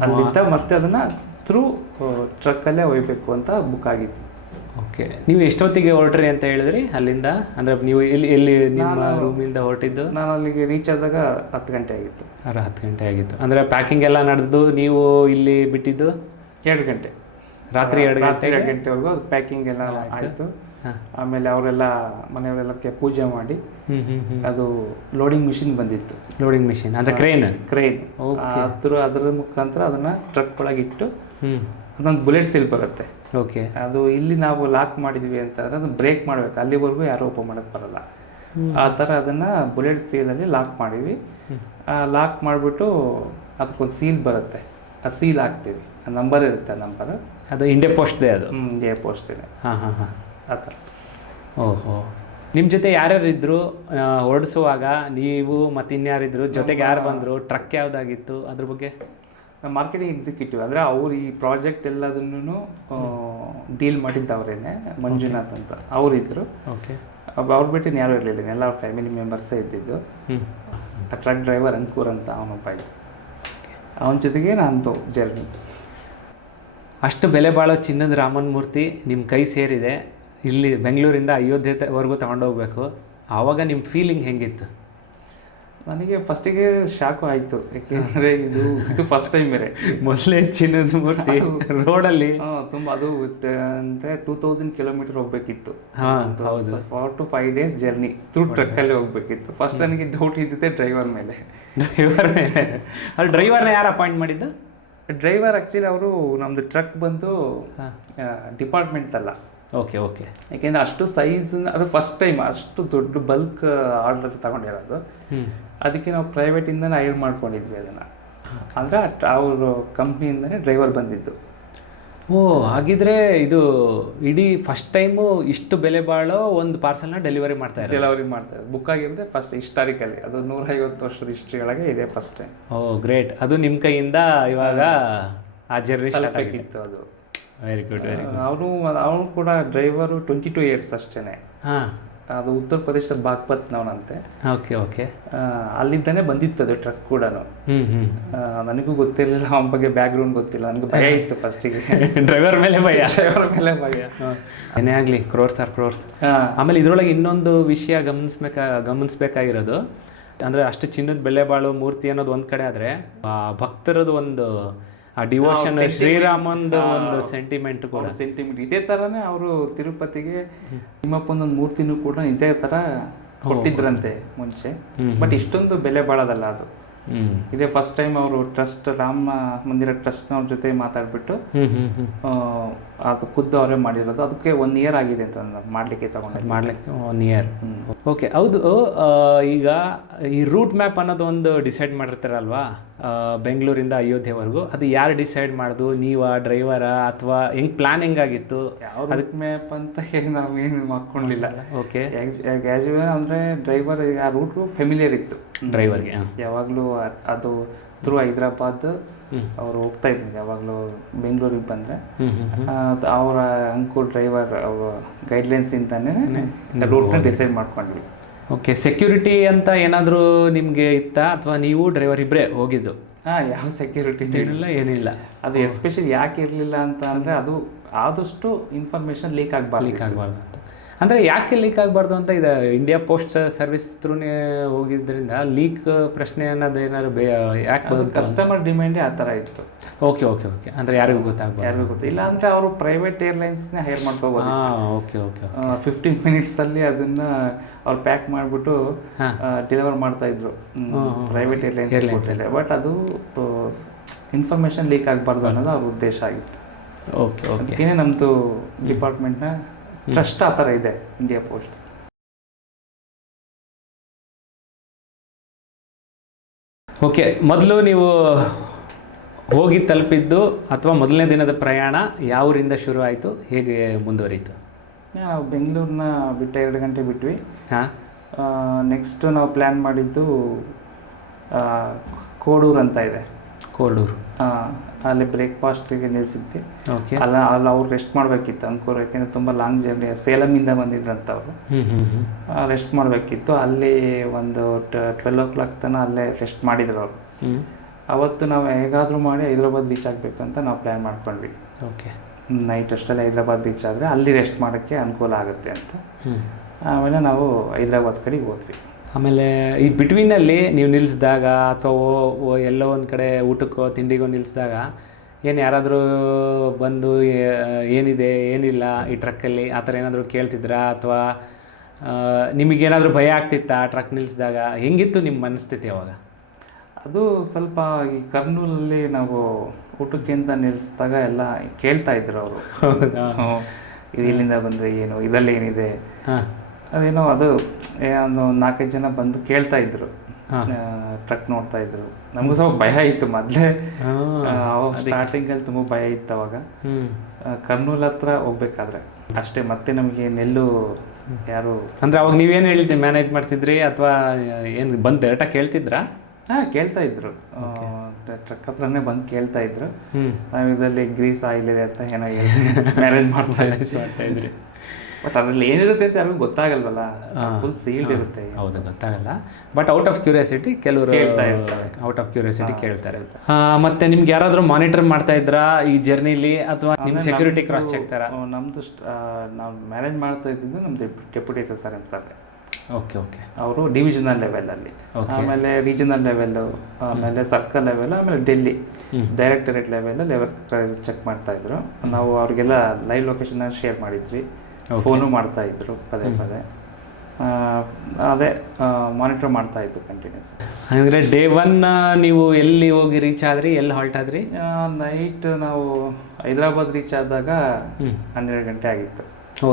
ಅಲ್ಲಿಂದ ಮತ್ತೆ ಅದನ್ನು ಥ್ರೂ ಟ್ರಕ್ಕಲ್ಲೇ ಒಯ್ಯಬೇಕು ಅಂತ ಬುಕ್ ಆಗಿತ್ತು. ಓಕೆ, ನೀವು ಎಷ್ಟೊತ್ತಿಗೆ ಹೊರಟ್ರಿ ಅಂತ ಹೇಳಿದ್ರಿ ಅಲ್ಲಿಂದ? ಅಂದರೆ ನೀವು ಎಲ್ಲಿ ನಿಮ್ಮ ರೂಮಿಂದ ಹೊರಟಿದ್ದು? ನಾನು ಅಲ್ಲಿಗೆ ರೀಚ್ ಆದಾಗ 10 ಗಂಟೆ ಆಗಿತ್ತು. 10 ಗಂಟೆ ಆಗಿತ್ತು. ಅಂದರೆ ಪ್ಯಾಕಿಂಗ್ ಎಲ್ಲ ನಡೆದು ನೀವು ಇಲ್ಲಿ ಬಿಟ್ಟಿದ್ದು 2 ಗಂಟೆ, ರಾತ್ರಿ 2 ಗಂಟೆವರೆಗೂ ಅದು ಪ್ಯಾಕಿಂಗ್ ಎಲ್ಲ ಆಯಿತು. ಆಮೇಲೆ ಅವರೆಲ್ಲ ಮನೆಯವರೆಲ್ಲ ಪೂಜೆ ಮಾಡಿ ಅದು ಲೋಡಿಂಗ್ ಮಿಷಿನ್ ಬಂದಿತ್ತು. ಲೋಡಿಂಗ್ ಮಿಷಿನ್ ಅಂದರೆ ಕ್ರೇನ್ ಅದರ ಮುಖಾಂತರ ಅದನ್ನು ಟ್ರಕ್ ಒಳಗೆ ಇಟ್ಟು ಅದೊಂದು ಬುಲೆಟ್ ಸೀಲ್ ಬರುತ್ತೆ. ಓಕೆ, ಅದು ಇಲ್ಲಿ ನಾವು ಲಾಕ್ ಮಾಡಿದ್ವಿ ಅಂತಂದರೆ ಅದನ್ನು ಬ್ರೇಕ್ ಮಾಡಬೇಕು, ಅಲ್ಲಿವರೆಗೂ ಯಾರು ಓಪನ್ ಮಾಡೋಕ್ಕೆ ಬರಲ್ಲ. ಆ ಥರ ಅದನ್ನು ಬುಲೆಟ್ ಸೀಲಲ್ಲಿ ಲಾಕ್ ಮಾಡಿದ್ವಿ. ಲಾಕ್ ಮಾಡಿಬಿಟ್ಟು ಅದಕ್ಕೊಂದು ಸೀಲ್ ಬರುತ್ತೆ, ಆ ಸೀಲ್ ಹಾಕ್ತೀವಿ. ಆ ನಂಬರ್ ಇರುತ್ತೆ, ಆ ನಂಬರ್ ಅದು ಇಂಡಿಯಾ ಪೋಸ್ಟ್ದೇ. ಅದು ಇಂಡಿಯಾ ಪೋಸ್ಟ್ ಇದೆ. ಆ ಥರ. ಓಹೋ, ನಿಮ್ಮ ಜೊತೆ ಯಾರ್ಯಾರು ಇದ್ದರು ಓಡಿಸುವಾಗ? ನೀವು ಮತ್ತು ಇನ್ಯಾರಿದ್ರು ಜೊತೆಗೆ? ಯಾರು ಬಂದರು? ಟ್ರಕ್ ಯಾವುದಾಗಿತ್ತು? ಅದ್ರ ಬಗ್ಗೆ? ಮಾರ್ಕೆಟಿಂಗ್ ಎಕ್ಸಿಕ್ಯೂಟಿವ್ ಅಂದರೆ ಅವ್ರು ಈ ಪ್ರಾಜೆಕ್ಟ್ ಎಲ್ಲದನ್ನು ಡೀಲ್ ಮಾಡಿದ್ದವರೇನೆ, ಮಂಜುನಾಥ್ ಅಂತ ಅವರಿದ್ದರು. ಓಕೆ, ಅವ್ರು ಬಿಟ್ಟು ಯಾರೂ ಇರಲಿಲ್ಲ, ಎಲ್ಲ ಅವ್ರ ಫ್ಯಾಮಿಲಿ ಮೆಂಬರ್ಸೇ ಇದ್ದಿದ್ದು. ಆ ಟ್ರಕ್ ಡ್ರೈವರ್ ಅಂಕೂರ್ ಅಂತ ಅವನೊಬ್ಬ ಇದ್ದ, ಅವನ ಜೊತೆಗೆ ನಂದು ಜರ್ನಿ. ಅಷ್ಟು ಬೆಲೆ ಬಾಳೋ ಚಿನ್ನದ ರಾಮನ ಮೂರ್ತಿ ನಿಮ್ಮ ಕೈ ಸೇರಿದೆ, ಇಲ್ಲಿ ಬೆಂಗಳೂರಿಂದ ಅಯೋಧ್ಯೆವರೆಗೂ ತಗೊಂಡೋಗ್ಬೇಕು. ಆವಾಗ ನಿಮ್ಮ ಫೀಲಿಂಗ್ ಹೆಂಗಿತ್ತು? ನನಗೆ ಫಸ್ಟಿಗೆ ಶಾಕು ಆಯಿತು, ಯಾಕೆಂದರೆ ಇದು ಫಸ್ಟ್ ಟೈಮ್ ಬೇರೆ. ಮೊದಲೇ ಚಿನ್ನದ ಮೂರ್ತಿ ರೋಡಲ್ಲಿ ತುಂಬ, ಅದು ಅಂದರೆ 2000 ಕಿಲೋಮೀಟರ್ ಹೋಗ್ಬೇಕಿತ್ತು. 4 to 5 days ಜರ್ನಿ ಥ್ರೂ ಟ್ರಕ್ಕಲ್ಲಿ ಹೋಗ್ಬೇಕಿತ್ತು. ಫಸ್ಟ್ ನನಗೆ ಡೌಟ್ ಇದ್ದಿದ್ದೆ ಡ್ರೈವರ್ ಮೇಲೆ. ಅಲ್ಲಿ ಡ್ರೈವರ್ನ ಯಾರು ಅಪಾಯಿಂಟ್ ಮಾಡಿದ್ದು? ಡ್ರೈವರ್ ಆ್ಯಕ್ಚುಲಿ ಅವರು ನಮ್ಮದು ಟ್ರಕ್ ಬಂದು ಡಿಪಾರ್ಟ್ಮೆಂಟ್ ಅಲ್ಲ. ಓಕೆ ಓಕೆ, ಯಾಕೆಂದರೆ ಅಷ್ಟು ಸೈಜ್, ಅದು ಫಸ್ಟ್ ಟೈಮ್ ಅಷ್ಟು ದೊಡ್ಡ ಬಲ್ಕ್ ಆರ್ಡರ್ ತಗೊಂಡಿರೋದು. ಅದಕ್ಕೆ ನಾವು ಪ್ರೈವೇಟಿಂದನೇ ಹೈರ್ ಮಾಡ್ಕೊಂಡಿದ್ವಿ ಅದನ್ನು. ಅಂದರೆ ಅವರು ಕಂಪ್ನಿಯಿಂದನೇ ಡ್ರೈವರ್ ಬಂದಿದ್ದು. ಓ, ಹಾಗಿದ್ರೆ ಇದು ಇಡೀ ಫಸ್ಟ್ ಟೈಮು ಇಷ್ಟು ಬೆಲೆ ಬಾಳೋ ಒಂದು ಪಾರ್ಸಲ್ನ ಡೆಲಿವರಿ ಮಾಡ್ತಾರೆ. ಬುಕ್ ಆಗಿರುತ್ತೆ ಫಸ್ಟ್ ಹಿಸ್ಟಾರಿಕಲಿ, ಅದು 150 ವರ್ಷದ ಹಿಸ್ಟ್ರಿ ಒಳಗೆ ಇದೆ ಫಸ್ಟ್ ಟೈಮ್. ಓ ಗ್ರೇಟ್, ಅದು ನಿಮ್ಮ ಕೈಯಿಂದ ಇವಾಗ ಆ ಜರ್ನಿ ಇತ್ತು ಅದು. Very good, very good. ಅವನು ಕೂಡ ಡ್ರೈವರು 22 years ಅಷ್ಟೇ. ಹಾಂ, ಅದು ಉತ್ತರ ಪ್ರದೇಶದ ಬಾಗ್ಪತ್ನವನಂತೆ. ಓಕೆ ಓಕೆ, ಅಲ್ಲಿಂದಾನೆ ಬಂದಿತ್ತು ಅದು ಟ್ರಕ್ ಕೂಡ. ನನಗೂ ಗೊತ್ತಿರಲಿಲ್ಲ ಅವನ ಬಗ್ಗೆ, ಬ್ಯಾಕ್ಗ್ರೌಂಡ್ ಗೊತ್ತಿಲ್ಲ, ನನಗೆ ಭಯ ಇತ್ತು ಫಸ್ಟಿಗೆ. ಡ್ರೈವರ್ ಮೇಲೆ ಭಯ. ಏನೇ ಆಗಲಿ, ಕ್ರೋರ್ಸ್ ಆರ್ ಕ್ರೋರ್ಸ್. ಆಮೇಲೆ ಇದರೊಳಗೆ ಇನ್ನೊಂದು ವಿಷಯ ಗಮನಿಸ್ಬೇಕಾಗಿರೋದು ಅಂದರೆ, ಅಷ್ಟು ಚಿನ್ನದ ಬೆಲೆ ಬಾಳೋ ಮೂರ್ತಿ ಅನ್ನೋದು ಒಂದು ಕಡೆ ಆದರೆ, ಭಕ್ತರದ್ದು ಒಂದು ಆ ಡಿವೋಷನ್, ಶ್ರೀರಾಮಂದು ಒಂದು ಸೆಂಟಿಮೆಂಟ್ ಕೂಡ. ಇದೇ ಥರನೇ ಅವರು ತಿರುಪತಿಗೆ ತಿಮ್ಮಪ್ಪನೊಂದು ಮೂರ್ತಿನೂ ಕೂಡ ಇದೇ ಥರ ಕೊಟ್ಟಿದ್ರಂತೆ ಮುಂಚೆ. ಬಟ್ ಇಷ್ಟೊಂದು ಬೆಲೆ ಬಾಳೋದಲ್ಲ ಅದು. ಇದೇ ಫಸ್ಟ್ ಟೈಮ್ ಅವರು ಟ್ರಸ್ಟ್, ರಾಮ ಮಂದಿರ ಟ್ರಸ್ಟ್ನವ್ರ ಜೊತೆ ಮಾತಾಡ್ಬಿಟ್ಟು ಅದು ಖುದ್ದು ಅವರೇ ಮಾಡಿರೋದು. ಅದಕ್ಕೆ 1 year ಆಗಿದೆ ಅಂತ ಮಾಡಲಿಕ್ಕೆ 1 year. ಓಕೆ, ಹೌದು. ಈಗ ಈ ರೂಟ್ ಮ್ಯಾಪ್ ಅನ್ನೋದು ಒಂದು ಡಿಸೈಡ್ ಮಾಡಿರ್ತಾರಲ್ವಾ ಬೆಂಗಳೂರಿಂದ ಅಯೋಧ್ಯೆವರೆಗೂ, ಅದು ಯಾರು ಡಿಸೈಡ್ ಮಾಡೋದು? ನೀವಾ, ಡ್ರೈವರಾ, ಅಥವಾ ಹೆಂಗೆ ಪ್ಲಾನ್ ಹೆಂಗಾಗಿತ್ತು? ಅದಕ್ಕೆ ಮ್ಯಾಪ್ ಅಂತ ನಾವೇನು ಹಾಕ್ಕೊಂಡಿಲ್ಲ. ಓಕೆ, ಅಂದರೆ ಡ್ರೈವರ್ ಆ ರೂಟು ಫೆಮಿಲಿಯರ್ ಇತ್ತು ಡ್ರೈವರ್ಗೆ. ಯಾವಾಗಲೂ ಅದು ಥ್ರೂ ಹೈದ್ರಾಬಾದ್ ಅವರು ಹೋಗ್ತಾ ಇದ್ರು ಯಾವಾಗಲೂ ಬೆಂಗಳೂರಿಗೆ ಬಂದರೆ. ಅವರ ಅಂಕಲ್ ಡ್ರೈವರ್ ಅವರ ಗೈಡ್ಲೈನ್ಸ್ ಇಂದಾನೆ ರೂಟ್ನ ಡಿಸೈಡ್ ಮಾಡ್ಕೊಂಡ್ವಿ. ಓಕೆ, ಸೆಕ್ಯೂರಿಟಿ ಅಂತ ಏನಾದರೂ ನಿಮಗೆ ಇತ್ತಾ, ಅಥವಾ ನೀವು ಡ್ರೈವರ್ ಇಬ್ಬರೇ ಹೋಗಿದ್ದು? ಯಾವ ಸೆಕ್ಯೂರಿಟಿ ಏನಿಲ್ಲ. ಅದು ಎಸ್ಪೆಷಲಿ ಯಾಕೆ ಇರಲಿಲ್ಲ ಅಂತ ಅಂದರೆ, ಅದು ಆದಷ್ಟು ಇನ್ಫಾರ್ಮೇಷನ್ ಲೀಕ್ ಆಗಬಾರ್ದು ಅಂತ. ಅಂದರೆ ಯಾಕೆ ಲೀಕ್ ಆಗಬಾರ್ದು ಅಂತ ಇದೆ. ಇಂಡಿಯಾ ಪೋಸ್ಟ್ ಸರ್ವಿಸ್ ಥ್ರೂನೇ ಹೋಗಿದ್ದರಿಂದ ಲೀಕ್ ಪ್ರಶ್ನೆ ಅನ್ನೋದು ಏನಾದ್ರು ಯಾಕೆ? ಕಸ್ಟಮರ್ ಡಿಮ್ಯಾಂಡೇ ಆ ಥರ ಇತ್ತು. ಓಕೆ ಓಕೆ ಓಕೆ, ಅಂದರೆ ಯಾರಿಗೂ ಗೊತ್ತಿಲ್ಲ. ಇಲ್ಲ ಅಂದರೆ ಅವರು ಪ್ರೈವೇಟ್ ಏರ್ಲೈನ್ಸ್ನೇ ಹೈರ್ ಮಾಡ್ಕೋಬೋದು. ಓಕೆ ಓಕೆ, 15 minutesಲ್ಲಿ ಅದನ್ನು ಅವ್ರು ಪ್ಯಾಕ್ ಮಾಡಿಬಿಟ್ಟು ಡೆಲಿವರ್ ಮಾಡ್ತಾಯಿದ್ರು ಪ್ರೈವೇಟ್ ಏರ್ಲೈನ್ಸ್. ಬಟ್ ಅದು ಇನ್ಫಾರ್ಮೇಷನ್ ಲೀಕ್ ಆಗಬಾರ್ದು ಅನ್ನೋದು ಅವ್ರ ಉದ್ದೇಶ ಆಗಿತ್ತು. ಓಕೆ ಓಕೆ, ಅದಕ್ಕೇ ನಮ್ಮದು ಡಿಪಾರ್ಟ್ಮೆಂಟ್ನ ಟ್ರಸ್ಟ್ ಆ ಥರ ಇದೆ, ಇಂಡಿಯಾ ಪೋಸ್ಟ್. ಓಕೆ, ಮೊದಲು ನೀವು ಹೋಗಿ ತಲುಪಿದ್ದು ಅಥವಾ ಮೊದಲನೇ ದಿನದ ಪ್ರಯಾಣ ಯಾವ ಊರಿಂದ ಶುರು ಆಯಿತು, ಹೇಗೆ ಮುಂದುವರಿಯಿತು? ನಾವು ಬೆಂಗಳೂರನ್ನ ಬಿಟ್ಟು 2 ಗಂಟೆ ಬಿಟ್ವಿ. ನೆಕ್ಸ್ಟ್ ನಾವು ಪ್ಲ್ಯಾನ್ ಮಾಡಿದ್ದು ಕೋಡೂರು ಅಂತ ಇದೆ. ಕೋಡೂರು. ಅಲ್ಲಿ ಬ್ರೇಕ್ಫಾಸ್ಟಿಗೆ ನಿಲ್ಲಿಸಿದ್ವಿ. ಓಕೆ. ಅಲ್ಲಿ ಅವ್ರು ರೆಸ್ಟ್ ಮಾಡಬೇಕಿತ್ತು ಅನ್ಕೋರು, ಯಾಕೆಂದರೆ ತುಂಬ ಲಾಂಗ್ ಜರ್ನಿ, ಸೇಲಮಿಂದ ಬಂದಿದ್ರಂತ ಅವರು. ರೆಸ್ಟ್ ಮಾಡಬೇಕಿತ್ತು. ಅಲ್ಲಿ ಒಂದು 12 o'clock ತನಕ ಅಲ್ಲೇ ರೆಸ್ಟ್ ಮಾಡಿದ್ರು ಅವರು. ಅವತ್ತು ನಾವು ಹೇಗಾದರೂ ಮಾಡಿ ಹೈದ್ರಾಬಾದ್ ರೀಚ್ ಆಗಬೇಕಂತ ನಾವು ಪ್ಲ್ಯಾನ್ ಮಾಡ್ಕೊಂಡ್ವಿ. ಓಕೆ. ನೈಟ್ ಅಷ್ಟಲ್ಲೇ ಹೈದ್ರಾಬಾದ್ ರೀಚ್ ಆದರೆ ಅಲ್ಲಿ ರೆಸ್ಟ್ ಮಾಡೋಕ್ಕೆ ಅನುಕೂಲ ಆಗುತ್ತೆ ಅಂತ. ಆಮೇಲೆ ನಾವು ಹೈದ್ರಾಬಾದ್ ಕಡೆಗೆ ಹೋದ್ವಿ. ಆಮೇಲೆ ಈ ಬಿಟ್ವೀನಲ್ಲಿ ನೀವು ನಿಲ್ಲಿಸಿದಾಗ ಅಥವಾ ಎಲ್ಲೋ ಒಂದು ಕಡೆ ಊಟಕ್ಕೋ ತಿಂಡಿಗೋ ನಿಲ್ಲಿಸಿದಾಗ ಏನು ಯಾರಾದರೂ ಬಂದು ಏನಿದೆ ಏನಿಲ್ಲ ಈ ಟ್ರಕ್ಕಲ್ಲಿ ಆ ಥರ ಏನಾದರೂ ಕೇಳ್ತಿದ್ರಾ, ಅಥವಾ ನಿಮಗೇನಾದರೂ ಭಯ ಆಗ್ತಿತ್ತಾ ಟ್ರಕ್ ನಿಲ್ಲಿಸಿದಾಗ? ಹೆಂಗಿತ್ತು ನಿಮ್ಮ ಮನಸ್ಥಿತಿ ಅವಾಗ? ಅದು ಸ್ವಲ್ಪ ಈ ಕರ್ನೂಲಲ್ಲಿ ನಾವು ಊಟಕ್ಕೆ ಅಂತ ನಿಲ್ಲಿಸಿದಾಗ ಎಲ್ಲ ಕೇಳ್ತಾ ಇದ್ರು ಅವರು, ಇದು ಇಲ್ಲಿಂದ ಬಂದರೆ ಏನು, ಇದರಲ್ಲಿ ಏನಿದೆ, ಅದೇನೋ ಅದು ಒಂದು 4-5 ಜನ ಬಂದು ಕೇಳ್ತಾ ಇದ್ರು, ಟ್ರಕ್ ನೋಡ್ತಾ ಇದ್ರು. ನಮಗೂ ಸ್ವಲ್ಪ ಭಯ ಇತ್ತು ಮೊದಲೇ, ಸ್ಟಾರ್ಟಿಂಗಲ್ಲಿ ತುಂಬ ಭಯ ಇತ್ತು ಅವಾಗ. ಕರ್ನೂಲ್ ಹತ್ರ ಹೋಗ್ಬೇಕಾದ್ರೆ ಅಷ್ಟೇ. ಮತ್ತೆ ನಮಗೆ ನೆಲ್ಲು ಯಾರು ಅಂದರೆ ಅವಾಗ ನೀವೇನು ಹೇಳ್ತೀವಿ ಮ್ಯಾನೇಜ್ ಮಾಡ್ತಿದ್ರಿ ಅಥವಾ ಏನು ಬಂದು ಡೈರೆಕ್ಟಾಗಿ ಕೇಳ್ತಿದ್ರಾ? ಕೇಳ್ತಾ ಇದ್ರು, ಟ್ರಕ್ ಹತ್ರನೇ ಬಂದು ಕೇಳ್ತಾ ಇದ್ರು. ನಾವು ಇದರಲ್ಲಿ ಗ್ರೀಸ್ ಆಯಿಲ್ ಇದೆ ಅಂತ ಏನೋ ಮ್ಯಾನೇಜ್ ಮಾಡ್ತಾ ಇದ್ರಿ. ಬಟ್ ಅದ್ರಲ್ಲಿ ಏನಿರುತ್ತೆ ಅಂತ ಯಾರಿಗೂ ಗೊತ್ತಾಗಲ್ವಲ್ಲ, ಫುಲ್ ಸೀಲ್ಡ್ ಇರುತ್ತೆ. ಹೌದು, ಗೊತ್ತಾಗಲ್ಲ. ಬಟ್ ಔಟ್ ಆಫ್ ಕ್ಯೂರಿಯಾಸಿಟಿ ಕೆಲವರು ಕೇಳ್ತಾರೆ. ಮತ್ತೆ ನಿಮ್ಗೆ ಯಾರಾದರೂ ಮಾನಿಟರ್ ಮಾಡ್ತಾ ಇದ್ರಾ ಈ ಜರ್ನಿಲಿ, ಅಥವಾ ನಿಮ್ಮ ಸೆಕ್ಯೂರಿಟಿ ಕ್ರಾಸ್ ಚೆಕ್ ತರ? ನಮ್ದು ನಾವು ಮ್ಯಾನೇಜ್ ಮಾಡ್ತಾ ಇದ್ದಿದ್ದು ನಮ್ದು deputy SRM sir. Okay okay. ಅವರು ಡಿವಿಷನಲ್ ಲೆವೆಲಲ್ಲಿ, ಆಮೇಲೆ ರೀಜನಲ್ ಲೆವೆಲ್ಲು, ಆಮೇಲೆ ಸರ್ಕಲ್ ಲೆವೆಲ್, ಆಮೇಲೆ ಡೆಲ್ಲಿ ಡೈರೆಕ್ಟರೇಟ್ ಲೆವೆಲ್ ಚೆಕ್ ಮಾಡ್ತಾ ಇದ್ರು. ನಾವು ಅವ್ರಿಗೆಲ್ಲ ಲೈವ್ ಲೊಕೇಶನ್ ಶೇರ್ ಮಾಡಿದ್ವಿ, ಫೋನು ಮಾಡ್ತಾ ಇದ್ರು ಪದೇ ಪದೇ. ಅದೇ ಮಾನಿಟರ್ ಮಾಡ್ತಾ ಇತ್ತು ಕಂಟಿನ್ಯೂಸ್. ಅಂದರೆ ಡೇ 1 ನೀವು ಎಲ್ಲಿ ಹೋಗಿ ರೀಚ್ ಆದ್ರಿ, ಎಲ್ಲಿ ಹಾಲ್ಟ್ ಆದ್ರಿ? ನೈಟ್ ನಾವು ಹೈದ್ರಾಬಾದ್ ರೀಚ್ ಆದಾಗ 12 ಗಂಟೆ ಆಗಿತ್ತು.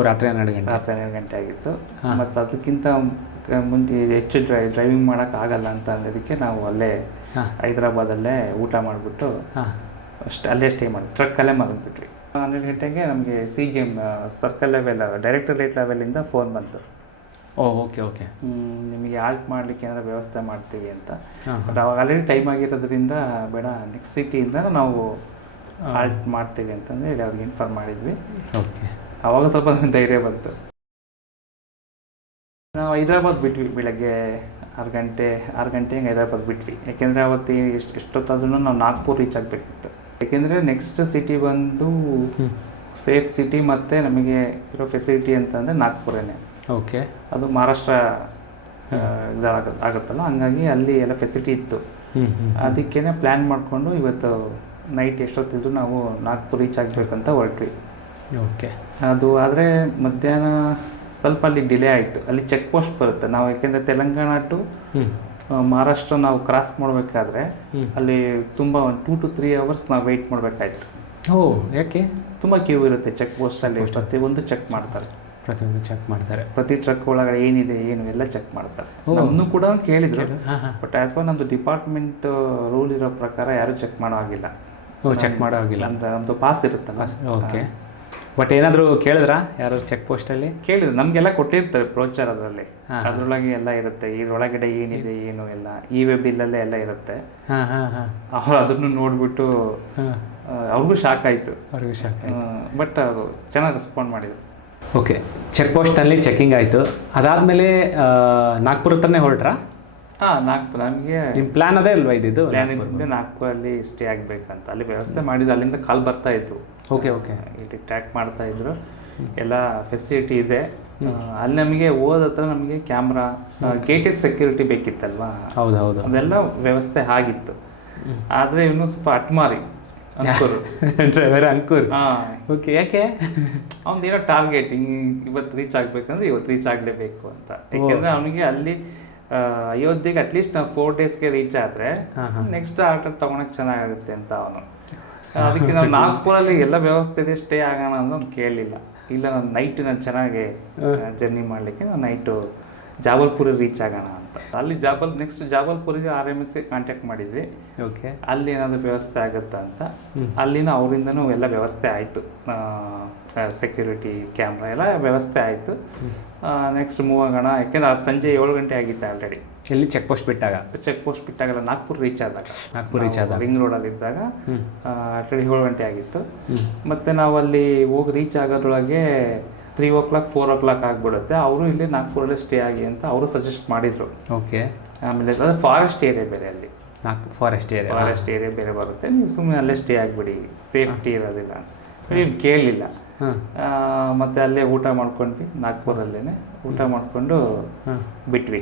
ರಾತ್ರಿ 12 ಗಂಟೆ ಆಗಿತ್ತು. ಮತ್ತು ಅದಕ್ಕಿಂತ ಮುಂಚೆ ಹೆಚ್ಚು ಡ್ರೈವಿಂಗ್ ಮಾಡೋಕ್ಕಾಗಲ್ಲ ಅಂತ ಅಂದಿದ್ದಕ್ಕೆ ನಾವು ಅಲ್ಲೇ ಹೈದ್ರಾಬಾದಲ್ಲೇ ಊಟ ಮಾಡಿಬಿಟ್ಟು ಅಲ್ಲೇ ಸ್ಟೇ ಮಾಡಿ ಟ್ರಕ್ಕಲ್ಲೇ ಮಲಗಿಬಿಟ್ವಿ. 12 ಗಂಟೆಗೆ ನಮಗೆ CGM ಸರ್ಕಲ್ ಲೆವೆಲ್ ಡೈರೆಕ್ಟರೇಟ್ ಲೆವೆಲಿಂದ ಫೋನ್ ಬಂತು. Okay okay. ನಿಮಗೆ ಆಲ್ಟ್ ಮಾಡಲಿಕ್ಕೆ ಏನಾದ್ರು ವ್ಯವಸ್ಥೆ ಮಾಡ್ತೀವಿ ಅಂತ. ಬಟ್ ಅವಾಗ ಆಲ್ರೆಡಿ ಟೈಮ್ ಆಗಿರೋದ್ರಿಂದ ಬೇಡ, ನೆಕ್ಸ್ಟ್ ಸಿಟಿಯಿಂದ ನಾವು ಆಲ್ಟ್ ಮಾಡ್ತೀವಿ ಅಂತಂದು ಹೇಳಿ ಅವ್ರಿಗೆ ಇನ್ಫಾರ್ಮ್ ಮಾಡಿದ್ವಿ. ಓಕೆ. ಆವಾಗ ಸ್ವಲ್ಪ ಧೈರ್ಯ ಬಂತು. ನಾವು ಹೈದ್ರಾಬಾದ್ ಬಿಟ್ವಿ ಬೆಳಗ್ಗೆ 6 ಗಂಟೆಗೆ ಹೈದ್ರಾಬಾದ್ ಬಿಟ್ವಿ. ಯಾಕೆಂದರೆ ಅವತ್ತು ಎಷ್ಟೊತ್ತಾದ್ರೂ ನಾವು ನಾಗ್ಪುರ್ ರೀಚ್ ಆಗಬೇಕಿತ್ತು. ಯಾಕೆಂದರೆ ನೆಕ್ಸ್ಟ್ ಸಿಟಿ ಬಂದು ಸೇಫ್ ಸಿಟಿ ಮತ್ತು ನಮಗೆ ಇರೋ ಫೆಸಿಲಿಟಿ ಅಂತಂದರೆ ನಾಗ್ಪುರನೇ. ಓಕೆ. ಅದು ಮಹಾರಾಷ್ಟ್ರ ಆಗುತ್ತಲ್ಲ, ಹಂಗಾಗಿ ಅಲ್ಲಿ ಎಲ್ಲ ಫೆಸಿಲಿಟಿ ಇತ್ತು. ಅದಕ್ಕೇ ಪ್ಲ್ಯಾನ್ ಮಾಡಿಕೊಂಡು ಇವತ್ತು ನೈಟ್ ಎಷ್ಟೊತ್ತಿದ್ರು ನಾವು ನಾಗ್ಪುರ್ ರೀಚ್ ಆಗಬೇಕಂತ ಹೊರಟ್ವಿ. ಓಕೆ. ಅದು ಆದರೆ ಮಧ್ಯಾಹ್ನ ಸ್ವಲ್ಪ ಅಲ್ಲಿ ಡಿಲೇ ಆಯಿತು. ಅಲ್ಲಿ ಚೆಕ್ ಪೋಸ್ಟ್ ಬರುತ್ತೆ. ನಾವು ಯಾಕೆಂದರೆ ತೆಲಂಗಾಣ ಟು ಮಹಾರಾಷ್ಟ್ರ ನಾವು ಕ್ರಾಸ್ ಮಾಡಬೇಕಾದ್ರೆ ಅಲ್ಲಿ ತುಂಬ 2 to 3 hours ನಾವು ವೆಯ್ಟ್ ಮಾಡಬೇಕಾಯ್ತು. ಯಾಕೆ? ತುಂಬ ಕ್ಯೂ ಇರುತ್ತೆ ಚೆಕ್ ಪೋಸ್ಟಲ್ಲಿ. ಪ್ರತಿಯೊಂದು ಚೆಕ್ ಮಾಡ್ತಾರೆ, ಪ್ರತಿ ಟ್ರಕ್ ಒಳಗಡೆ ಏನಿದೆ ಏನು ಎಲ್ಲ ಚೆಕ್ ಮಾಡ್ತಾರೆ. ನಮ್ಮನ್ನು ಕೂಡ ಕೇಳಿದ್ರು, ಬಟ್ ಆ್ಯಸ್ ಪರ್ ನಮ್ಮದು ಡಿಪಾರ್ಟ್ಮೆಂಟ್ ರೂಲ್ ಇರೋ ಪ್ರಕಾರ ಯಾರೂ ಚೆಕ್ ಮಾಡೋ ಆಗಿಲ್ಲ. ನಮ್ಮದು ಪಾಸ್ ಇರುತ್ತಲ್ಲ. ಓಕೆ. ಬಟ್ ಏನಾದರೂ ಕೇಳಿದ್ರಾ ಯಾರು ಚೆಕ್ ಪೋಸ್ಟಲ್ಲಿ? ಕೇಳಿದ್ರು. ನಮಗೆಲ್ಲ ಕೊಟ್ಟಿರ್ತಾರೆ ಬ್ರೋಚರ್, ಅದರೊಳಗೆ ಎಲ್ಲ ಇರುತ್ತೆ, ಇದರೊಳಗಡೆ ಏನಿದೆ ಏನು ಎಲ್ಲ ವೆಬ್ ಇಲ್ಲಲ್ಲೇ ಎಲ್ಲ ಇರುತ್ತೆ. ಅವ್ರು ಅದನ್ನು ನೋಡಿಬಿಟ್ಟು ಅವ್ರಿಗೂ ಶಾಕ್ ಆಯಿತು. ಬಟ್ ಅವರು ಚೆನ್ನಾಗಿ ರೆಸ್ಪಾಂಡ್ ಮಾಡಿದರು. ಓಕೆ. ಚೆಕ್ ಪೋಸ್ಟ್ನಲ್ಲಿ ಚೆಕಿಂಗ್ ಆಯಿತು. ಅದಾದಮೇಲೆ ನಾಗ್ಪುರ ಹತ್ರನೇ ಹೊರಟ್ರಾ? ನಾಗ್ಪುರ ನಮಗೆ ನಿಮ್ಮ ಪ್ಲ್ಯಾನ್ ಅದೇ ಅಲ್ವಾ ಇದ್ದಿದ್ದು? ಪ್ಲ್ಯಾನ್ ಇದ್ದಿದ್ದೆ ನಾಗ್ಪುರಲ್ಲಿ ಸ್ಟೇ ಆಗಬೇಕಂತ. ಅಲ್ಲಿ ವ್ಯವಸ್ಥೆ ಮಾಡಿದ್ರು, ಅಲ್ಲಿಂದ ಕಾಲ್ ಬರ್ತಾ ಇತ್ತು. Okay okay. ಇಲ್ಲಿ ಟ್ರ್ಯಾಕ್ ಮಾಡ್ತಾ ಇದ್ರು, ಎಲ್ಲ ಫೆಸಿಲಿಟಿ ಇದೆ. ಅಲ್ಲಿ ನಮಗೆ ಹೋದ ನಮಗೆ ಕ್ಯಾಮ್ರಾ, ಗೇಟೆಡ್ ಸೆಕ್ಯೂರಿಟಿ ಬೇಕಿತ್ತಲ್ವಾ? ಹೌದು. ಅದೆಲ್ಲ ವ್ಯವಸ್ಥೆ ಆಗಿತ್ತು. ಆದರೆ ಇವನು ಸ್ವಲ್ಪ ಅಟ್ಮಾರಿ ಡ್ರೈವರ್ ಅಂಕುರ್. ಓಕೆ. ಯಾಕೆ? ಅವ್ನದೇನೋ ಟಾರ್ಗೆಟ್, ಇವತ್ತು ರೀಚ್ ಆಗಬೇಕಂದ್ರೆ ಇವತ್ತು ರೀಚ್ ಆಗಲೇಬೇಕು ಅಂತ. ಯಾಕೆಂದರೆ ಅವನಿಗೆ ಅಲ್ಲಿ ಅಯೋಧ್ಯೆಗೆ ಅಟ್ಲೀಸ್ಟ್ ನಾವು 4 daysಗೆ ರೀಚ್ ಆದರೆ ನೆಕ್ಸ್ಟ್ ಆರ್ಡರ್ ತೊಗೊಳಕ್ಕೆ ಚೆನ್ನಾಗುತ್ತೆ ಅಂತ ಅವನು. ಅದಕ್ಕೆ ನಾವು ನಾಗ್ಪುರಲ್ಲಿ ಎಲ್ಲ ವ್ಯವಸ್ಥೆ ಇದೆ, ಸ್ಟೇ ಆಗೋಣ ಅಂತ ಅವ್ನು ಕೇಳಲಿಲ್ಲ. ಇಲ್ಲ, ನಾನು ಚೆನ್ನಾಗಿ ಜರ್ನಿ ಮಾಡಲಿಕ್ಕೆ ನಾನು ನೈಟು ಜಾಬಲ್ಪುರಿಗೆ ರೀಚ್ ಆಗೋಣ ಅಂತ. ಅಲ್ಲಿ ನೆಕ್ಸ್ಟ್ ಜಾಬಲ್ಪುರಿಗೆ RMSಗೆ ಕಾಂಟ್ಯಾಕ್ಟ್ ಮಾಡಿದ್ವಿ. ಓಕೆ. ಅಲ್ಲಿ ಏನಾದರೂ ವ್ಯವಸ್ಥೆ ಆಗುತ್ತಾ ಅಂತ. ಅಲ್ಲಿನ ಅವರಿಂದನೂ ಎಲ್ಲ ವ್ಯವಸ್ಥೆ ಆಯಿತು. ಸೆಕ್ಯೂರಿಟಿ ಕ್ಯಾಮ್ರಾ ಎಲ್ಲ ವ್ಯವಸ್ಥೆ ಆಯಿತು. ನೆಕ್ಸ್ಟ್ ಮೂವ್ ಆಗೋಣ, ಯಾಕೆಂದ್ರೆ ಅದು ಸಂಜೆ 7 ಗಂಟೆ ಆಗಿತ್ತು ಆಲ್ರೆಡಿ. ಎಲ್ಲಿ ಚೆಕ್ ಪೋಸ್ಟ್ ಬಿಟ್ಟಾಗ? ಚೆಕ್ ಪೋಸ್ಟ್ ಬಿಟ್ಟಾಗಲ್ಲ, ನಾಗ್ಪುರ್ ರೀಚ್ ಆದಾಗ, ಆದಾಗ ರಿಂಗ್ ರೋಡಲ್ಲಿ ಇದ್ದಾಗ ಆಲ್ರೆಡಿ 7 ಗಂಟೆ ಆಗಿತ್ತು. ಮತ್ತು ನಾವು ಅಲ್ಲಿ ಹೋಗಿ ರೀಚ್ ಆಗೋದ್ರೊಳಗೆ 3 4 ಆಗಿಬಿಡುತ್ತೆ. ಅವರು ಇಲ್ಲಿ ನಾಗ್ಪುರಲ್ಲೇ ಸ್ಟೇ ಆಗಿ ಅಂತ ಅವರು ಸಜೆಸ್ಟ್ ಮಾಡಿದರು. ಓಕೆ. ಆಮೇಲೆ ಅದು ಫಾರೆಸ್ಟ್ ಏರಿಯಾ ಬೇರೆ, ಅಲ್ಲಿ ಫಾರೆಸ್ಟ್ ಏರಿಯಾ ಬೇರೆ ಬರುತ್ತೆ. ನೀವು ಸುಮ್ಮನೆ ಅಲ್ಲೇ ಸ್ಟೇ ಆಗಿಬಿಡಿ, ಸೇಫ್ಟಿ ಇರೋದಿಲ್ಲ ಅಂತ ನೀವು ಕೇಳಲಿಲ್ಲ. ಮತ್ತು ಅಲ್ಲೇ ಊಟ ಮಾಡ್ಕೊಂಡ್ವಿ, ನಾಗ್ಪುರಲ್ಲೇ ಊಟ ಮಾಡಿಕೊಂಡು ಬಿಟ್ವಿ.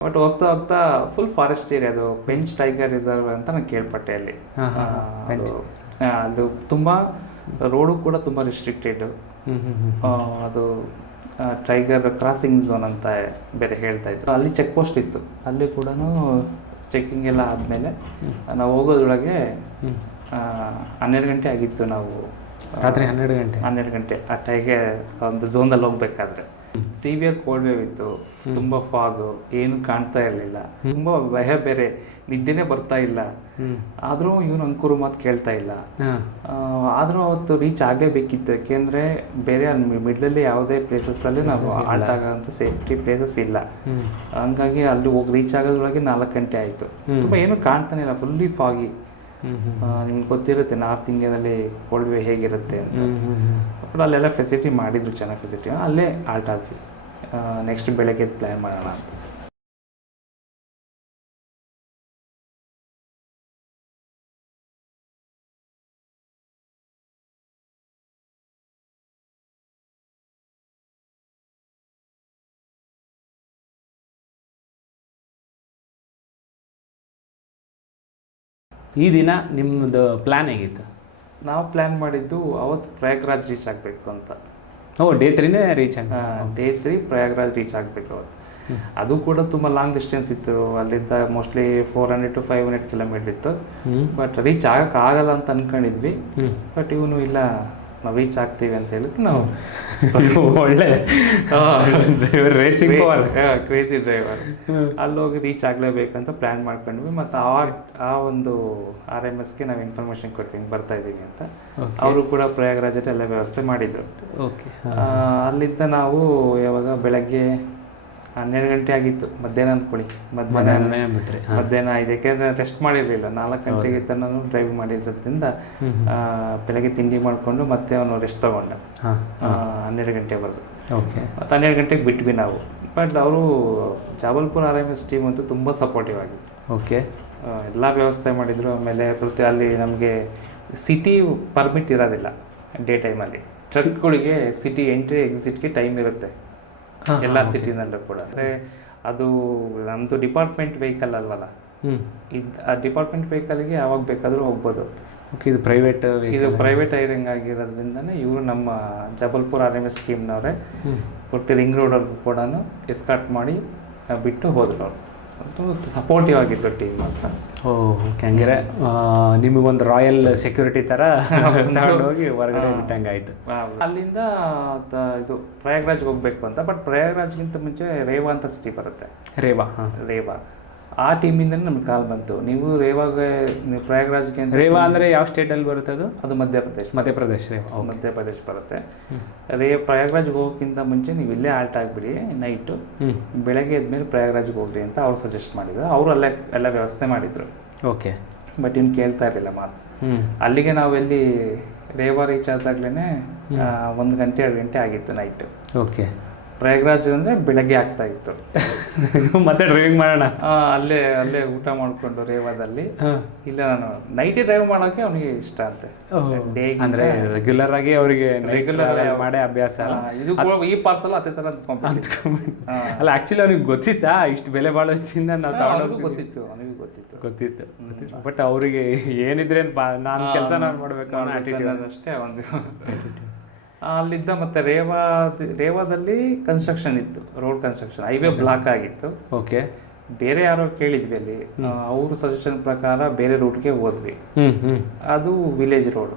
ಬಟ್ ಹೋಗ್ತಾ ಹೋಗ್ತಾ ಫುಲ್ ಫಾರೆಸ್ಟ್ ಏರಿಯಾ, ಅದು ಪೆಂಚ್ ಟೈಗರ್ ರಿಸರ್ವ್ ಅಂತ ನಾನು ಕೇಳ್ಪಟ್ಟೆ ಅಲ್ಲಿ. ಅದು ತುಂಬ ರೋಡು ಕೂಡ ತುಂಬ ರಿಸ್ಟ್ರಿಕ್ಟೆಡ್. ಅದು ಟೈಗರ್ ಕ್ರಾಸಿಂಗ್ ಝೋನ್ ಅಂತ ಬೇರೆ ಹೇಳ್ತಾ ಇತ್ತು. ಅಲ್ಲಿ ಚೆಕ್ ಪೋಸ್ಟ್ ಇತ್ತು, ಅಲ್ಲಿ ಕೂಡ ಚೆಕ್ಕಿಂಗ್ ಎಲ್ಲ ಆದಮೇಲೆ ನಾವು ಹೋಗೋದ್ರೊಳಗೆ 12 ಗಂಟೆ ಆಗಿತ್ತು. ನಾವು ರಾತ್ರಿ 12 ಗಂಟೆ ಆ ಟೈಗರ್ ಒಂದು ಝೋನಲ್ಲಿ ಹೋಗ್ಬೇಕಾದ್ರೆ ಸಿವಿಯರ್ ಕೋಲ್ಡ್ ವೇವ್ ಇತ್ತು, ತುಂಬ ಫಾಗು, ಏನು ಕಾಣ್ತಾ ಇರಲಿಲ್ಲ, ತುಂಬ ಭಯ, ಬೇರೆ ನಿದ್ದೆನೇ ಬರ್ತಾ ಇಲ್ಲ. ಆದರೂ ಇವನು ಅಂಕುರು ಮಾತು ಕೇಳ್ತಾ ಇಲ್ಲ. ಆದರೂ ಅವತ್ತು ರೀಚ್ ಆಗಲೇಬೇಕಿತ್ತು, ಯಾಕೆಂದರೆ ಬೇರೆ ಮಿಡ್ಲಲ್ಲಿ ಯಾವುದೇ ಪ್ಲೇಸಸ್ಸಲ್ಲಿ ನಾವು ಆಲ್ಟ್ ಆಗೋಂಥ ಸೇಫ್ಟಿ ಪ್ಲೇಸಸ್ ಇಲ್ಲ. ಹಂಗಾಗಿ ಅಲ್ಲಿ ಹೋಗಿ ರೀಚ್ ಆಗೋದ್ರೊಳಗೆ 4 ಗಂಟೆ ಆಯಿತು. ತುಂಬ ಏನೂ ಕಾಣ್ತಾನೆ ಇಲ್ಲ, ಫುಲ್ಲಿ ಫಾಗಿ. ನಿಮ್ಗೆ ಗೊತ್ತಿರುತ್ತೆ ನಾರ್ತ್ ಇಂಡಿಯಾದಲ್ಲಿ ಕೋಲ್ಡ್ ವೇ ಹೇಗಿರುತ್ತೆ ಅಂತ. ಬಟ್ ಅಲ್ಲೆಲ್ಲ ಫೆಸಿಲಿಟಿ ಮಾಡಿದ್ರು, ಚೆನ್ನಾಗಿ ಫೆಸಿಲಿಟಿ. ಅಲ್ಲೇ ಆಲ್ಟ್ ಆದ್ವಿ. ನೆಕ್ಸ್ಟ್ ಬೆಳಗ್ಗೆ ಪ್ಲ್ಯಾನ್ ಮಾಡೋಣ ಅಂತ. ಈ ದಿನ ನಿಮ್ಮದು ಪ್ಲ್ಯಾನ್ ಹೇಗಿತ್ತು? ನಾವು ಪ್ಲ್ಯಾನ್ ಮಾಡಿದ್ದು ಅವತ್ತು ಪ್ರಯಾಗ್ರಾಜ್ ರೀಚ್ ಆಗಬೇಕು ಅಂತ. ಡೇ 3ನೇ ರೀಚ್ ಆಗ ಡೇ 3 ಪ್ರಯಾಗ್ರಾಜ್ ರೀಚ್ ಆಗಬೇಕು ಅವತ್ತು. ಅದು ಕೂಡ ತುಂಬ ಲಾಂಗ್ ಡಿಸ್ಟೆನ್ಸ್ ಇತ್ತು. ಅಲ್ಲಿಂದ ಮೋಸ್ಟ್ಲಿ 400 to 500 ಕಿಲೋಮೀಟರ್ ಇತ್ತು. ಬಟ್ ರೀಚ್ ಆಗಲ್ಲ ಅಂತ ಅನ್ಕೊಂಡಿದ್ವಿ. ಬಟ್ ಇವನು ಇಲ್ಲ, ನಾವು ರೀಚ್ ಆಗ್ತೀವಿ ಅಂತ ಹೇಳಿದ್ದು. ನಾವು ಒಳ್ಳೆ ರೇಸಿಂಗ್ ಕ್ರೇಜಿ ಡ್ರೈವರ್. ಅಲ್ಲೋಗಿ ರೀಚ್ ಆಗಲೇಬೇಕಂತ ಪ್ಲ್ಯಾನ್ ಮಾಡ್ಕೊಂಡ್ವಿ. ಮತ್ತು ಆ ಒಂದು RMSಗೆ ನಾವು ಇನ್ಫಾರ್ಮೇಷನ್ ಕೊಟ್ವಿ, ಹಿಂಗೆ ಬರ್ತಾ ಇದ್ದೀವಿ ಅಂತ. ಅವರು ಕೂಡ ಪ್ರಯಾಗ್ರಾಜಲ್ಲಿ ಎಲ್ಲ ವ್ಯವಸ್ಥೆ ಮಾಡಿದರು. ಅಲ್ಲಿಂದ ನಾವು ಯಾವಾಗ ಬೆಳಗ್ಗೆ 12 ಗಂಟೆ ಆಗಿತ್ತು, ಮಧ್ಯಾಹ್ನ ಅಂದ್ಕೊಳ್ಳಿ. ಮಧ್ಯಾಹ್ನ ಆಯ್ತು, ಯಾಕೆಂದರೆ ರೆಸ್ಟ್ ಮಾಡಿರಲಿಲ್ಲ. 4 ಗಂಟೆಗೆ ತನೂ ಡ್ರೈವ್ ಮಾಡಿರೋದ್ರಿಂದ ಬೆಳಗ್ಗೆ ತಿಂಡಿ ಮಾಡಿಕೊಂಡು ಮತ್ತೆ ಅವನು ರೆಸ್ಟ್ ತೊಗೊಂಡ 12 ಗಂಟೆವರೆಗೂ. ಮತ್ತು 12 ಗಂಟೆಗೆ ಬಿಟ್ವಿ ನಾವು. ಬಟ್ ಅವರು ಜಾಬಲ್ಪುರ್ RMS ಟೀಮ್ ಅಂತೂ ತುಂಬ ಸಪೋರ್ಟಿವ್ ಆಗಿತ್ತು. ಎಲ್ಲ ವ್ಯವಸ್ಥೆ ಮಾಡಿದರು. ಆಮೇಲೆ ಅಲ್ಲಿ ನಮಗೆ ಸಿಟಿ ಪರ್ಮಿಟ್ ಇರೋದಿಲ್ಲ ಡೇ ಟೈಮಲ್ಲಿ. ಟ್ರಕ್ಗಳಿಗೆ ಸಿಟಿ ಎಂಟ್ರಿ ಎಕ್ಸಿಟ್ಗೆ ಟೈಮ್ ಇರುತ್ತೆ ಎಲ್ಲ ಸಿಟಿನಲ್ಲೂ ಕೂಡ. ಅಂದರೆ ಅದು ನಮ್ಮದು ಡಿಪಾರ್ಟ್ಮೆಂಟ್ ವೆಹಿಕಲ್ ಅಲ್ವಲ್ಲ, ಆ ಡಿಪಾರ್ಟ್ಮೆಂಟ್ ವೆಹಿಕಲ್ಗೆ ಯಾವಾಗ ಬೇಕಾದರೂ ಹೋಗ್ಬೋದು. ಇದು ಪ್ರೈವೇಟ್ ಹೈರಿಂಗ್ ಆಗಿರೋದ್ರಿಂದನೇ ಇವರು ನಮ್ಮ ಜಬಲ್ಪುರ್ RMS ಟೀಮ್ನವರೇ ಪೂರ್ತಿ ರಿಂಗ್ ರೋಡಲ್ಲಿ ಕೂಡ ಎಸ್ಕಾರ್ಟ್ ಮಾಡಿ ಬಿಟ್ಟು ಹೋದ್ರು. ಅವರು ಸಪೋರ್ಟಿವ್ ಆಗಿತ್ತು ಟೀಮ್ ಅಂತ. ಹಂಗಿರೆ ನಿಮಗೊಂದು ರಾಯಲ್ ಸೆಕ್ಯೂರಿಟಿ ಥರ ಹೋಗಿ ಹೊರಗಡೆ ಬಿಟ್ಟಂಗೆ ಆಯಿತು. ಅಲ್ಲಿಂದ ಇದು ಪ್ರಯಾಗ್ರಾಜ್ಗೆ ಹೋಗ್ಬೇಕು ಅಂತ. ಬಟ್ ಪ್ರಯಾಗ್ರಾಜ್ಗಿಂತ ಮುಂಚೆ ರೇವಾ ಅಂತ ಸಿಟಿ ಬರುತ್ತೆ. ರೇವಾ ಆ ಟೀಮಿಂದನೇ ನಮ್ಗೆ ಕಾಲ್ ಬಂತು, ನೀವು ರೇವಾಗೆ ಪ್ರಯಾಗ್ರಾಜ್ಗೆ ಅಂತ. ರೇವಾ ಅಂದರೆ ಯಾವ ಸ್ಟೇಟಲ್ಲಿ ಬರುತ್ತೆ ಅದು? ಅದು ಮಧ್ಯಪ್ರದೇಶ್ ಬರುತ್ತೆ. ಪ್ರಯಾಗ್ರಾಜ್ಗೆ ಹೋಗೋಕ್ಕಿಂತ ಮುಂಚೆ ನೀವು ಇಲ್ಲೇ ಆಲ್ಟ್ ಆಗಿಬಿಡಿ ನೈಟು, ಬೆಳಗ್ಗೆ ಎದ್ಮೇಲೆ ಪ್ರಯಾಗ್ರಾಜ್ಗೆ ಹೋಗ್ರಿ ಅಂತ ಅವ್ರು ಸಜೆಸ್ಟ್ ಮಾಡಿದ್ರು. ಅವರು ಅಲ್ಲೇ ಎಲ್ಲ ವ್ಯವಸ್ಥೆ ಮಾಡಿದರು. ಬಟ್ ಇನ್ನು ಕೇಳ್ತಾ ಇರಲಿಲ್ಲ ಮಾತು. ಅಲ್ಲಿಗೆ ನಾವೆಲ್ಲಿ ರೇವಾ ರೀಚ್ ಆದಾಗ್ಲೇ 1 ಗಂಟೆ 2 ಗಂಟೆ ಆಗಿತ್ತು ನೈಟು. ಪ್ರಯಾಗ್ರಾಜ್ ಅಂದರೆ ಬೆಳಗ್ಗೆ ಆಗ್ತಾ ಇತ್ತು. ಮತ್ತೆ ಡ್ರೈವಿಂಗ್ ಮಾಡೋಣ ಅಲ್ಲೇ ಊಟ ಮಾಡಿಕೊಂಡು ರೇವಾದಲ್ಲಿ. ಇಲ್ಲ, ನಾನು ನೈಟೇ ಡ್ರೈವ್ ಮಾಡೋಕ್ಕೆ ಅವನಿಗೆ ಇಷ್ಟ ಅಂತೆ. ಅಂದರೆ ರೆಗ್ಯುಲರ್ ಆಗಿ ಅವರಿಗೆ ಮಾಡೇ ಅಭ್ಯಾಸ. ಇದು ಈ ಪಾರ್ಸಲ್ ಅದೇ ಥರ ಅಲ್ಲ, ಆ್ಯಕ್ಚುಲಿ ಅವ್ನಿಗೆ ಗೊತ್ತಿತ್ತಾ ಇಷ್ಟು ಬೆಲೆ ಬಾಳೋದ್ರಿಂದ ನಾವು ತಗೊಂಡೋಗಿ? ಗೊತ್ತಿತ್ತು. ಬಟ್ ಅವರಿಗೆ ಏನಿದ್ರೆ ನಾನು ಕೆಲಸ ನಾನು ಮಾಡಬೇಕು ಅನ್ನೋ ಆಟಿಟ್ಯೂಡ್ ಅಷ್ಟೇ ಒಂದು. ಅಲ್ಲಿದ್ದ ಮತ್ತೆ ರೇವಾದಲ್ಲಿ ಕನ್ಸ್ಟ್ರಕ್ಷನ್ ಇತ್ತು, ರೋಡ್ ಕನ್ಸ್ಟ್ರಕ್ಷನ್, ಹೈವೇ ಬ್ಲಾಕ್ ಆಗಿತ್ತು. ಬೇರೆ ಯಾರೋ ಕೇಳಿದ್ವಿ ಅಲ್ಲಿ, ಅವರು ಸಜೆಷನ್ ಪ್ರಕಾರ ಬೇರೆ ರೂಟ್ಗೆ ಹೋದ್ವಿ. ಅದು village road.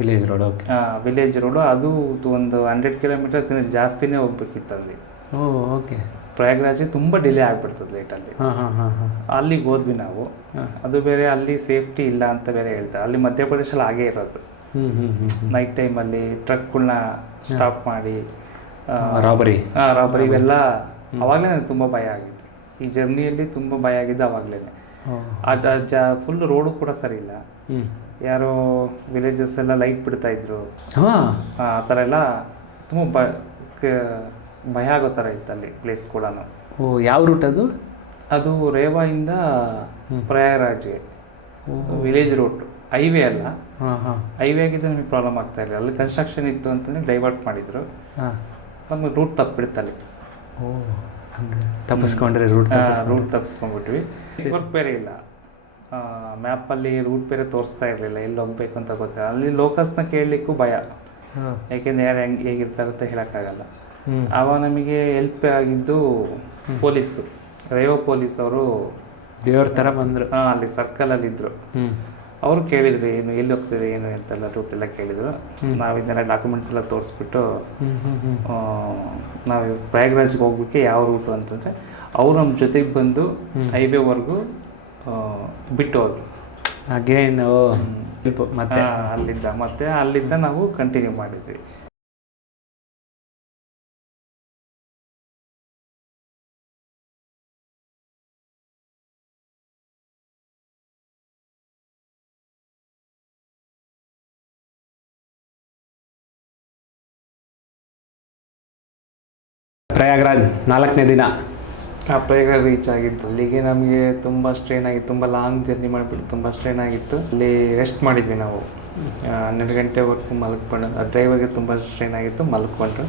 Village road. Okay. Village road ಅದು ಒಂದು 100 ಕಿಲೋಮೀಟರ್ಸ್ ಜಾಸ್ತಿನೇ ಹೋಗ್ಬೇಕಿತ್ತು ಅಲ್ಲಿ. ಓ ಓಕೆ. ಪ್ರಯಾಗ್ರಾಜಿಗೆ ತುಂಬ ಡಿಲೇ ಆಗ್ಬಿಡ್ತದೆ ಲೇಟಲ್ಲಿ. ಅಲ್ಲಿಗೆ ಹೋದ್ವಿ ನಾವು. ಅದು ಬೇರೆ ಅಲ್ಲಿ ಸೇಫ್ಟಿ ಇಲ್ಲ ಅಂತ ಬೇರೆ ಹೇಳ್ತಾರೆ. ಅಲ್ಲಿ ಮಧ್ಯಪ್ರದೇಶಲ್ಲಿ ಹಾಗೇ ಇರೋದು. ನೈಟ್ ಟೈಮಲ್ಲಿ ಟ್ರಕ್ಗಳನ್ನ ಸ್ಟಾಪ್ ಮಾಡಿ ರಾಬರಿ ಇವೆಲ್ಲ ಅವಾಗಲೇ ನನಗೆ ತುಂಬ ಭಯ ಆಗಿತ್ತು. ಈ ಜರ್ನಿಯಲ್ಲಿ ತುಂಬ ಭಯ ಆಗಿದ್ದು ಅವಾಗಲೇ. ಫುಲ್ ರೋಡು ಕೂಡ ಸರಿ ಇಲ್ಲ. ಯಾರೋ ವಿಲೇಜಸ್ ಎಲ್ಲ ಲೈಟ್ ಬಿಡ್ತಾ ಇದ್ರು. ಆ ಥರ ಎಲ್ಲ ತುಂಬ ಭಯ ಆಗೋ ಥರ ಇತ್ತು ಅಲ್ಲಿ ಪ್ಲೇಸ್ ಕೂಡ. ಯಾವ ರೂಟ್ ಅದು? ಅದು ರೇವಾಯಿಂದ ಪ್ರಯಾಗ್ರಾಜ್ಗೆ ವಿಲೇಜ್ ರೂಟ್, ಹೈವೇ ಅಲ್ಲ. ಹೈವೇ ಆಗಿದ್ದು ನಮಗೆ ಪ್ರಾಬ್ಲಮ್ ಆಗ್ತಾ ಇಲ್ಲ. ಅಲ್ಲಿ ಕನ್ಸ್ಟ್ರಕ್ಷನ್ ಇತ್ತು ಅಂತಂದರೆ ಡೈವರ್ಟ್ ಮಾಡಿದ್ರು. ನಮಗೆ ರೂಟ್ ತಪ್ಪಿಡ್ತಲ್ಲಿ. ತಪ್ಪಿಸ್ಕೊಂಡ್ರೆ ರೂಟ್ ತಪ್ಪಿಸ್ಕೊಂಡ್ಬಿಟ್ವಿ. ನೆಟ್ವರ್ಕ್ ಬೇರೆ ಇಲ್ಲ, ಮ್ಯಾಪಲ್ಲಿ ರೂಟ್ ಬೇರೆ ತೋರಿಸ್ತಾ ಇರಲಿಲ್ಲ, ಎಲ್ಲಿ ಹೋಗ್ಬೇಕು ಅಂತ ಗೊತ್ತಿಲ್ಲ. ಅಲ್ಲಿ ಲೋಕಲ್ಸ್ನ ಕೇಳಲಿಕ್ಕೂ ಭಯ, ಯಾಕೆಂದರೆ ಯಾರು ಹೇಗಿರ್ತಾರೆ ಅಂತ ಹೇಳೋಕ್ಕಾಗಲ್ಲ. ಆವಾಗ ನಮಗೆ ಹೆಲ್ಪ್ ಆಗಿದ್ದು ಪೊಲೀಸು, ರೇವಾ ಪೊಲೀಸ್ ಅವರು ದೇವ್ರ ಥರ ಬಂದರು. ಅಲ್ಲಿ ಸರ್ಕಲಲ್ಲಿದ್ದರು. ಅವರು ಕೇಳಿದ್ರು ಏನು ಎಲ್ಲಿ ಹೋಗ್ತಿದೆ ಏನು ಅಂತೆಲ್ಲ ರೂಟ್ ಎಲ್ಲ ಕೇಳಿದರು. ನಾವು ಇದನ್ನೆಲ್ಲ ಡಾಕ್ಯುಮೆಂಟ್ಸ್ ಎಲ್ಲ ತೋರಿಸ್ಬಿಟ್ಟು ನಾವು ಪ್ರಯಾಗ್ರಾಜ್ಗೆ ಹೋಗ್ಲಿಕ್ಕೆ ಯಾವ ರೂಟು ಅಂತಂದರೆ ಅವರು ನಮ್ಮ ಜೊತೆಗೆ ಬಂದು ಹೈವೇವರೆಗೂ ಬಿಟ್ಟು ಹೋದ್ರು. ಹಾಗೇನು ಮತ್ತೆ ಅಲ್ಲಿಂದ ನಾವು ಕಂಟಿನ್ಯೂ ಮಾಡಿದ್ವಿ. ಪ್ರಯಾಗ್ರಾಜ್ 4ನೇ ದಿನ ಪ್ರಯಾಗ್ರಾಜ್ ರೀಚ್ ಆಗಿತ್ತು. ಅಲ್ಲಿಗೆ ನಮಗೆ ತುಂಬ ಸ್ಟ್ರೈನ್ ಆಗಿತ್ತು. ತುಂಬ ಲಾಂಗ್ ಜರ್ನಿ ಮಾಡಿಬಿಟ್ಟು ತುಂಬ ಸ್ಟ್ರೈನ್ ಆಗಿತ್ತು. ಅಲ್ಲಿ ರೆಸ್ಟ್ ಮಾಡಿದ್ವಿ ನಾವು 12 ಗಂಟೆವರೆಗೂ ಮಲ್ಕೊಂಡು. ಡ್ರೈವರ್ಗೆ ತುಂಬ ಸ್ಟ್ರೈನ್ ಆಗಿತ್ತು, ಮಲ್ಕೊಂಡ್ರು.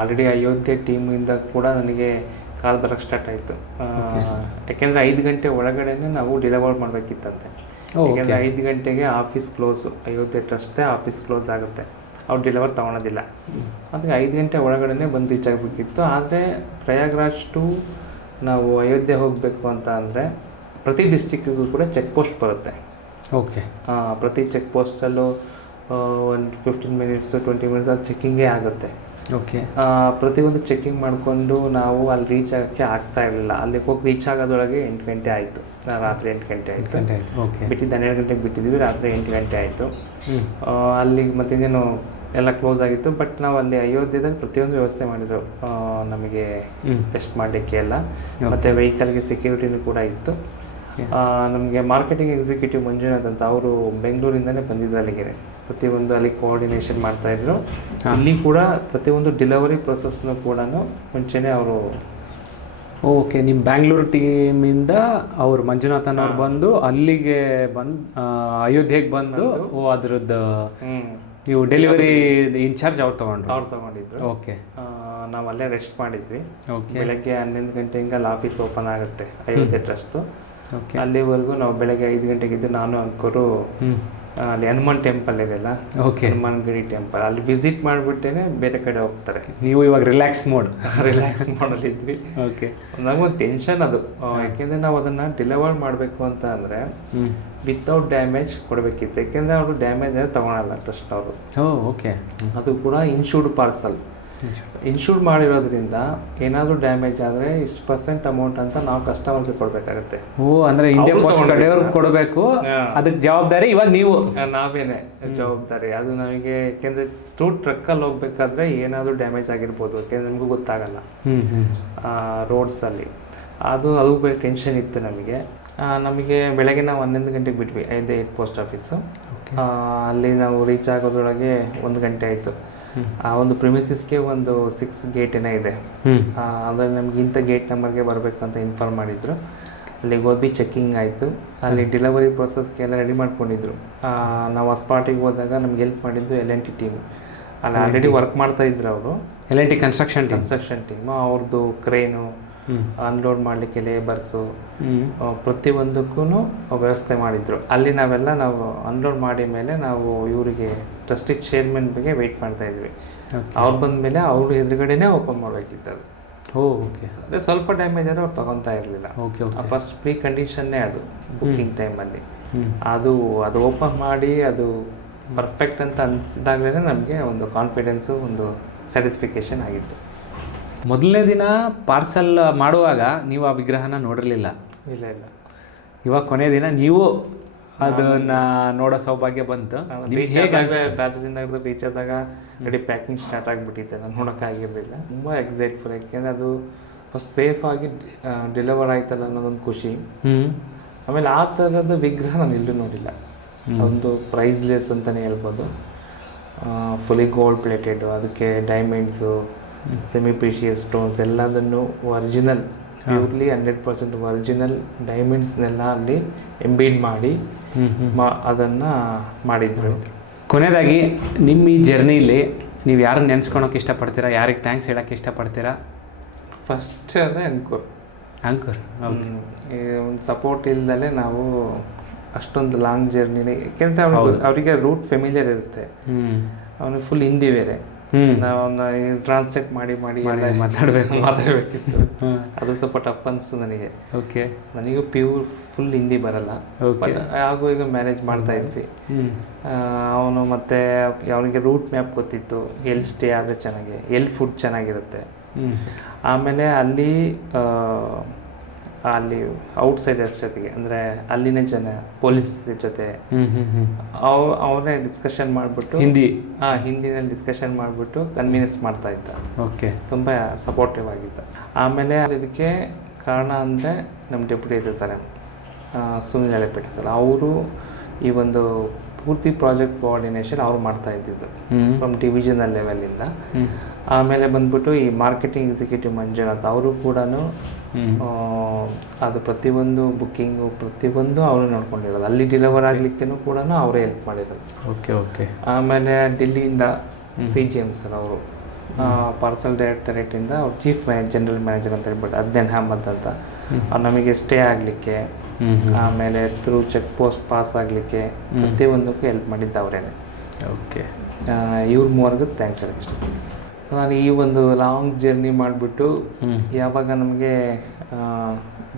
ಆಲ್ರೆಡಿ ಅಯೋಧ್ಯೆ ಟೀಮಿಂದ ಕೂಡ ನನಗೆ ಕಾಲ್ ಬರೋಕ್ಕೆ ಸ್ಟಾರ್ಟ್ ಆಯಿತು. ಯಾಕೆಂದರೆ 5 ಗಂಟೆ ಒಳಗಡೆನೇ ನಾವು ಡೆಲಿವರ್ ಮಾಡಬೇಕಿತ್ತಂತೆ. ಯಾಕೆಂದರೆ 5 ಗಂಟೆಗೆ ಆಫೀಸ್ ಕ್ಲೋಸು, ಅಯೋಧ್ಯೆ ಟ್ರಸ್ಟೇ ಆಫೀಸ್ ಕ್ಲೋಸ್ ಆಗುತ್ತೆ, ಅವ್ರು ಡೆಲಿವರ್ ತೊಗೊಳೋದಿಲ್ಲ. ಅದಕ್ಕೆ 5 ಗಂಟೆ ಒಳಗಡೆ ಬಂದು ರೀಚ್ ಆಗಬೇಕಿತ್ತು. ಆದರೆ ಪ್ರಯಾಗ್ರಾಜ್ ಟು ನಾವು ಅಯೋಧ್ಯೆ ಹೋಗಬೇಕು ಅಂತ ಅಂದರೆ ಪ್ರತಿ ಡಿಸ್ಟಿಕ್ಕಿಗೂ ಕೂಡ ಚೆಕ್ ಪೋಸ್ಟ್ ಬರುತ್ತೆ. ಓಕೆ. ಪ್ರತಿ ಚೆಕ್ ಪೋಸ್ಟಲ್ಲೂ ಒಂದು 15 ಮಿನಿಟ್ಸ್ 20 ಮಿನಿಟ್ಸ್ ಅಲ್ಲಿ ಚೆಕ್ಕಿಂಗೇ ಆಗುತ್ತೆ. ಓಕೆ. ಪ್ರತಿಯೊಂದು ಚೆಕ್ಕಿಂಗ್ ಮಾಡಿಕೊಂಡು ನಾವು ಅಲ್ಲಿ ರೀಚ್ ಆಗೋಕ್ಕೆ ಆಗ್ತಾ ಇರಲಿಲ್ಲ. ಅಲ್ಲಿಗೆ ಹೋಗಿ ರೀಚ್ ಆಗೋದ್ರೊಳಗೆ 8 ಗಂಟೆ ಆಯಿತು. ರಾತ್ರಿ 8 ಗಂಟೆ ಆಯಿತು. ಬಿಟ್ಟಿದ್ದು 12 ಗಂಟೆಗೆ ಬಿಟ್ಟಿದ್ವಿ, ರಾತ್ರಿ 8 ಗಂಟೆ ಆಯಿತು. ಅಲ್ಲಿಗೆ ಮತ್ತಿನ್ನೇನು ಎಲ್ಲ ಕ್ಲೋಸ್ ಆಗಿತ್ತು. ಬಟ್ ನಾವು ಅಲ್ಲಿ ಅಯೋಧ್ಯೆದಲ್ಲಿ ಪ್ರತಿಯೊಂದು ವ್ಯವಸ್ಥೆ ಮಾಡಿದ್ರು ನಮಗೆ ಟೆಸ್ಟ್ ಮಾಡಲಿಕ್ಕೆ ಎಲ್ಲ. ಮತ್ತು ವೆಹಿಕಲ್ಗೆ ಸೆಕ್ಯೂರಿಟಿನೂ ಕೂಡ ಇತ್ತು. ನಮಗೆ ಮಾರ್ಕೆಟಿಂಗ್ ಎಕ್ಸಿಕ್ಯೂಟಿವ್ ಮಂಜುನಾಥ್ ಅಂತ, ಅವರು ಬೆಂಗಳೂರಿಂದನೇ ಬಂದಿದ್ರು ಅಲ್ಲಿಗೆ. ಪ್ರತಿಯೊಂದು ಅಲ್ಲಿ ಕೋಆರ್ಡಿನೇಷನ್ ಮಾಡ್ತಾಯಿದ್ರು. ಇಲ್ಲಿ ಕೂಡ ಪ್ರತಿಯೊಂದು ಡೆಲಿವರಿ ಪ್ರೊಸೆಸ್ನೂ ಕೂಡ ಮುಂಚೆನೇ ಅವರು. ಓಕೆ. ನಿಮ್ಮ ಬ್ಯಾಂಗ್ಳೂರು ಟೀಮಿಂದ ಅವರು ಮಂಜುನಾಥನ್ ಅವ್ರು ಬಂದು ಅಲ್ಲಿಗೆ ಬಂದು ಅಯೋಧ್ಯೆಗೆ ಬಂದು ಅದ್ರದ್ದು ನೀವು ಡೆಲಿವರಿ ಇನ್ಚಾರ್ಜ್ ಅವ್ರು ತೊಗೊಂಡಿದ್ರು. ಓಕೆ. ನಾವು ಅಲ್ಲೇ ರೆಸ್ಟ್ ಮಾಡಿದ್ವಿ. ಬೆಳಗ್ಗೆ 11 ಗಂಟೆಗೆ ಅಲ್ಲಿ ಆಫೀಸ್ ಓಪನ್ ಆಗುತ್ತೆ ಅಯೋಧ್ಯೆ ಟ್ರಸ್ಟು. ಅಲ್ಲಿವರೆಗೂ ನಾವು ಬೆಳಗ್ಗೆ 5 ಗಂಟೆಗಿದ್ದು ನಾನು ಅಂಕೋರು ಅಲ್ಲಿ ಹನುಮಾನ್ ಟೆಂಪಲ್ ಇದೆಯಲ್ಲ, ಹನುಮಾನ್ ಗಿರಿ ಟೆಂಪಲ್, ಅಲ್ಲಿ ವಿಸಿಟ್ ಮಾಡಿಬಿಟ್ಟೇನೆ ಬೇರೆ ಕಡೆ ಹೋಗ್ತಾರೆ. ನೀವು ಇವಾಗ ರಿಲ್ಯಾಕ್ಸ್ ಮಾಡಲ್ಲಿ ಇದ್ವಿ. ಓಕೆ. ನಮಗೊಂದು ಟೆನ್ಷನ್ ಅದು, ಯಾಕೆಂದರೆ ನಾವು ಅದನ್ನು ಡೆಲಿವರ್ ಮಾಡಬೇಕು ಅಂತ ಅಂದರೆ ವಿತೌಟ್ ಡ್ಯಾಮೇಜ್ ಕೊಡಬೇಕಿತ್ತು. ಯಾಕೆಂದರೆ ಅವರು ಡ್ಯಾಮೇಜ್ ಆದರೆ ತೊಗೊಳಲ್ಲ ಟ್ರಸ್ಟ್ ಅವರು. ಓಕೆ. ಅದು ಕೂಡ ಇನ್ಶೂರ್ಡ್ ಪಾರ್ಸಲ್. ಇನ್ಶೂರ್ಡ್ ಮಾಡಿರೋದ್ರಿಂದ ಏನಾದರೂ ಡ್ಯಾಮೇಜ್ ಆದರೆ ಇಷ್ಟು % ಅಮೌಂಟ್ ಅಂತ ನಾವು ಕಸ್ಟಮರ್ಗೆ ಕೊಡಬೇಕಾಗತ್ತೆ. ಅಂದರೆ ಇಂಡಿಯಾ ಪೋಸ್ಟ್ ಕಡೆಯವ್ರಿಗೆ ಕೊಡಬೇಕು, ಅದಕ್ಕೆ ಜವಾಬ್ದಾರಿ ಇವಾಗ ನೀವು ನಾವೇನೆ ಜವಾಬ್ದಾರಿ. ಅದು ನಮಗೆ ಯಾಕೆಂದರೆ ಟ್ರಕ್ಕಲ್ಲಿ ಹೋಗ್ಬೇಕಾದ್ರೆ ಏನಾದರೂ ಡ್ಯಾಮೇಜ್ ಆಗಿರ್ಬೋದು, ಯಾಕೆಂದರೆ ನಮಗೂ ಗೊತ್ತಾಗಲ್ಲ ರೋಡ್ಸಲ್ಲಿ. ಅದು ಬೇರೆ ಟೆನ್ಷನ್ ಇತ್ತು ನಮಗೆ. ಬೆಳಗ್ಗೆ ನಾವು 11 ಗಂಟೆಗೆ ಬಿಟ್ವಿ ಅಯೋಧ್ಯೆ ಪೋಸ್ಟ್ ಆಫೀಸು. ಅಲ್ಲಿ ನಾವು ರೀಚ್ ಆಗೋದ್ರೊಳಗೆ 1 ಗಂಟೆ ಆಯಿತು. ಆ ಒಂದು ಪ್ರಿಮಿಸಿಸ್ಗೆ ಒಂದು 6 ಗೇಟ್ ಏನೋ ಇದೆ. ಅಂದರೆ ನಮ್ಗೆ ಇಂಥ ಗೇಟ್ ನಂಬರ್ಗೆ ಬರಬೇಕಂತ ಇನ್ಫಾರ್ಮ್ ಮಾಡಿದರು. ಅಲ್ಲಿಗೆ ಹೋದ್ವಿ, ಚೆಕ್ಕಿಂಗ್ ಆಯಿತು. ಅಲ್ಲಿ ಡೆಲಿವರಿ ಪ್ರೊಸೆಸ್ಗೆ ಎಲ್ಲ ರೆಡಿ ಮಾಡ್ಕೊಂಡಿದ್ರು. ನಾವು ಆ ಸ್ಪಾಟಿಗೆ ಹೋದಾಗ ನಮ್ಗೆ ಹೆಲ್ಪ್ ಮಾಡಿದ್ದು L&T ಟೀಮು. ಅಲ್ಲಿ ಆಲ್ರೆಡಿ ವರ್ಕ್ ಮಾಡ್ತಾಯಿದ್ರು ಅವರು. L&T construction team. ಅವ್ರದ್ದು ಕ್ರೇನು, ಅನ್ಲೋಡ್ ಮಾಡಲಿಕ್ಕೆ ಲೇಬರ್ಸು, ಪ್ರತಿಯೊಂದಕ್ಕೂ ವ್ಯವಸ್ಥೆ ಮಾಡಿದರು. ಅಲ್ಲಿ ನಾವು ಅನ್ಲೋಡ್ ಮಾಡಿದ ಮೇಲೆ ನಾವು ಇವರಿಗೆ ಟ್ರಸ್ಟಿ ಚೇರ್ಮನ್ ಬಗ್ಗೆ ವೆಯ್ಟ್ ಮಾಡ್ತಾಯಿದ್ವಿ. ಅವ್ರು ಬಂದ ಮೇಲೆ ಅವ್ರ ಎದುರುಗಡೆನೇ ಓಪನ್ ಮಾಡಬೇಕಿತ್ತು ಅದು. ಓಕೆ. ಅಂದರೆ ಸ್ವಲ್ಪ ಡ್ಯಾಮೇಜ್ ಆದರೆ ಅವ್ರು ತೊಗೊತಾ ಇರಲಿಲ್ಲ. ಫಸ್ಟ್ ಪ್ರೀ ಕಂಡೀಷನ್ನೇ ಅದು ಬುಕ್ಕಿಂಗ್ ಟೈಮಲ್ಲಿ. ಅದು ಓಪನ್ ಮಾಡಿ ಅದು ಪರ್ಫೆಕ್ಟ್ ಅಂತ ಅನಿಸಿದಾಗಲೇ ನಮಗೆ ಒಂದು ಕಾನ್ಫಿಡೆನ್ಸು, ಒಂದು ಸ್ಯಾಟಿಸ್ಫಿಕೇಷನ್ ಆಗಿತ್ತು. ಮೊದಲನೇ ದಿನ ಪಾರ್ಸಲ್ ಮಾಡುವಾಗ ನೀವು ಆ ವಿಗ್ರಹನ ನೋಡಿರಲಿಲ್ಲ. ಇಲ್ಲ ಇಲ್ಲ, ಇವಾಗ ಕೊನೆ ದಿನ ನೀವು ಅದನ್ನ ನೋಡೋ ಸೌಭಾಗ್ಯ ಬಂತು. ರಾಜದಿಂದ ರೀಚ್ ಆದಾಗ ರೆಡಿ ಪ್ಯಾಕಿಂಗ್ ಸ್ಟಾರ್ಟ್ ಆಗಿಬಿಟ್ಟಿದೆ, ನಾನು ನೋಡೋಕ್ಕಾಗಿರಲಿಲ್ಲ. ತುಂಬ ಎಕ್ಸೈಟ್ಫುಲ್, ಯಾಕೆಂದರೆ ಅದು ಫಸ್ಟ್ ಸೇಫಾಗಿ ಡೆಲಿವರ್ ಆಯ್ತಲ್ಲ ಅನ್ನೋದೊಂದು ಖುಷಿ. ಆಮೇಲೆ ಆ ಥರದ ವಿಗ್ರಹ ನಾನು ಎಲ್ಲೂ ನೋಡಿಲ್ಲ. ಒಂದು ಪ್ರೈಸ್ಲೆಸ್ ಅಂತಲೇ ಹೇಳ್ಬೋದು. ಫುಲಿ ಗೋಲ್ಡ್ ಪ್ಲೇಟೆಡು, ಅದಕ್ಕೆ ಡೈಮಂಡ್ಸು, ಸೆಮಿ ಪ್ರೀಶಿಯಸ್ ಸ್ಟೋನ್ಸ್ ಎಲ್ಲದನ್ನು ಒರಿಜಿನಲ್, ಪ್ಯೂರ್ಲಿ 100% ಒರಿಜಿನಲ್ ಡೈಮಂಡ್ಸ್ನೆಲ್ಲ ಅಲ್ಲಿ ಎಂಬೀಡ್ ಮಾಡಿ ಅದನ್ನು ಮಾಡಿದ್ರು. ಕೊನೆಯದಾಗಿ ನಿಮ್ಮ ಈ ಜರ್ನಿಲಿ ನೀವು ಯಾರನ್ನ ನೆನೆಸ್ಕೊಳಕ್ಕೆ ಇಷ್ಟಪಡ್ತೀರಾ, ಯಾರಿಗೆ ಥ್ಯಾಂಕ್ಸ್ ಹೇಳೋಕ್ಕೆ ಇಷ್ಟಪಡ್ತೀರಾ? ಫಸ್ಟ್ ಅಂದರೆ ಅಂಕುರ್. ಒಂದು ಸಪೋರ್ಟ್ ಇಲ್ದಲೇ ನಾವು ಅಷ್ಟೊಂದು ಲಾಂಗ್ ಜರ್ನಿನೇ, ಯಾಕೆಂದರೆ ಅವರಿಗೆ ರೂಟ್ ಫೆಮಿಲಿಯರ್ ಇರುತ್ತೆ. ಅವನಿಗೆ ಫುಲ್ ಹಿಂದಿ ಬೇರೆ, ನಾವು ಅವನ್ನ ಟ್ರಾನ್ಸ್ಲೇಟ್ ಮಾಡಿ ಮಾತಾಡಬೇಕಿತ್ತು. ಅದು ಸ್ವಲ್ಪ ಟಫ್ ಅನಿಸ್ತು ನನಗೆ. ಓಕೆ, ನನಗೂ ಫುಲ್ ಹಿಂದಿ ಬರಲ್ಲ, ಹಾಗೂ ಈಗ ಮ್ಯಾನೇಜ್ ಮಾಡ್ತಾ ಇದ್ವಿ. ಅವನು ಮತ್ತೆ ಅವನಿಗೆ ರೂಟ್ ಮ್ಯಾಪ್ ಗೊತ್ತಿತ್ತು, ಎಲ್ಲಿ ಸ್ಟೇ ಆದರೆ ಚೆನ್ನಾಗಿ, ಎಲ್ಲಿ ಫುಡ್ ಚೆನ್ನಾಗಿರುತ್ತೆ. ಆಮೇಲೆ ಅಲ್ಲಿ ಔಟ್ಸೈಡರ್ಸ್ ಜೊತೆಗೆ, ಅಂದರೆ ಅಲ್ಲಿನ ಜನ ಪೊಲೀಸ್ ಜೊತೆ ಅವರೇ ಡಿಸ್ಕಷನ್ ಮಾಡಿಬಿಟ್ಟು ಹಿಂದಿನಲ್ಲಿ ಡಿಸ್ಕಷನ್ ಮಾಡಿಬಿಟ್ಟು ಕನ್ವಿನ್ಸ್ ಮಾಡ್ತಾ ಇದ್ದ. ಓಕೆ, ತುಂಬ ಸಪೋರ್ಟಿವ್ ಆಗಿದ್ದ. ಆಮೇಲೆ ಇದಕ್ಕೆ ಕಾರಣ ಅಂದರೆ ನಮ್ಮ deputy SSR Sunil Halepete sir, ಅವರು ಈ ಒಂದು ಪೂರ್ತಿ ಪ್ರಾಜೆಕ್ಟ್ ಕೋಆರ್ಡಿನೇಷನ್ ಅವ್ರು ಮಾಡ್ತಾ ಇದ್ದಿದ್ದು ಫ್ರಮ್ ಡಿವಿಷನಲ್ ಲೆವೆಲಿಂದ. ಆಮೇಲೆ ಬಂದ್ಬಿಟ್ಟು ಈ ಮಾರ್ಕೆಟಿಂಗ್ ಎಕ್ಸಿಕ್ಯೂಟಿವ್ ಮಂಜುನಾಥ್, ಅವರು ಕೂಡ ಅದು ಪ್ರತಿಯೊಂದು ಬುಕ್ಕಿಂಗು ಪ್ರತಿಯೊಂದು ಅವರೇ ನೋಡ್ಕೊಂಡಿರೋದು. ಅಲ್ಲಿ ಡೆಲಿವರ್ ಆಗಲಿಕ್ಕೂ ಕೂಡ ಅವರೇ ಹೆಲ್ಪ್ ಮಾಡಿರೋದು. ಓಕೆ. ಆಮೇಲೆ ಡಿಲ್ಲಿಯಿಂದ CGM ಸರ್, ಅವರು ಪಾರ್ಸಲ್ ಡೈರೆಕ್ಟರೇಟಿಂದ ಅವ್ರು ಚೀಫ್ ಜನರಲ್ ಮ್ಯಾನೇಜರ್ ಅಂತ ಹೇಳ್ಬಿಟ್ಟು ಅದ್ನೇನ್ ಅಹಮದ್ ಅಂತ, ಅವ್ರು ನಮಗೆ ಸ್ಟೇ ಆಗಲಿಕ್ಕೆ, ಆಮೇಲೆ ಥ್ರೂ ಚೆಕ್ ಪೋಸ್ಟ್ ಪಾಸ್ ಆಗಲಿಕ್ಕೆ ಪ್ರತಿಯೊಂದಕ್ಕೂ ಹೆಲ್ಪ್ ಮಾಡಿದ್ದು ಅವರೇನೆ. ಓಕೆ, ಇವ್ರ ಮೂವರೆಗೂ ಥ್ಯಾಂಕ್ಸ್ ಹೇಳಕ್ಕೆ ಇಷ್ಟಪಡ್ತೀನಿ. ನಾನು ಈ ಒಂದು ಲಾಂಗ್ ಜರ್ನಿ ಮಾಡಿಬಿಟ್ಟು ಯಾವಾಗ ನಮಗೆ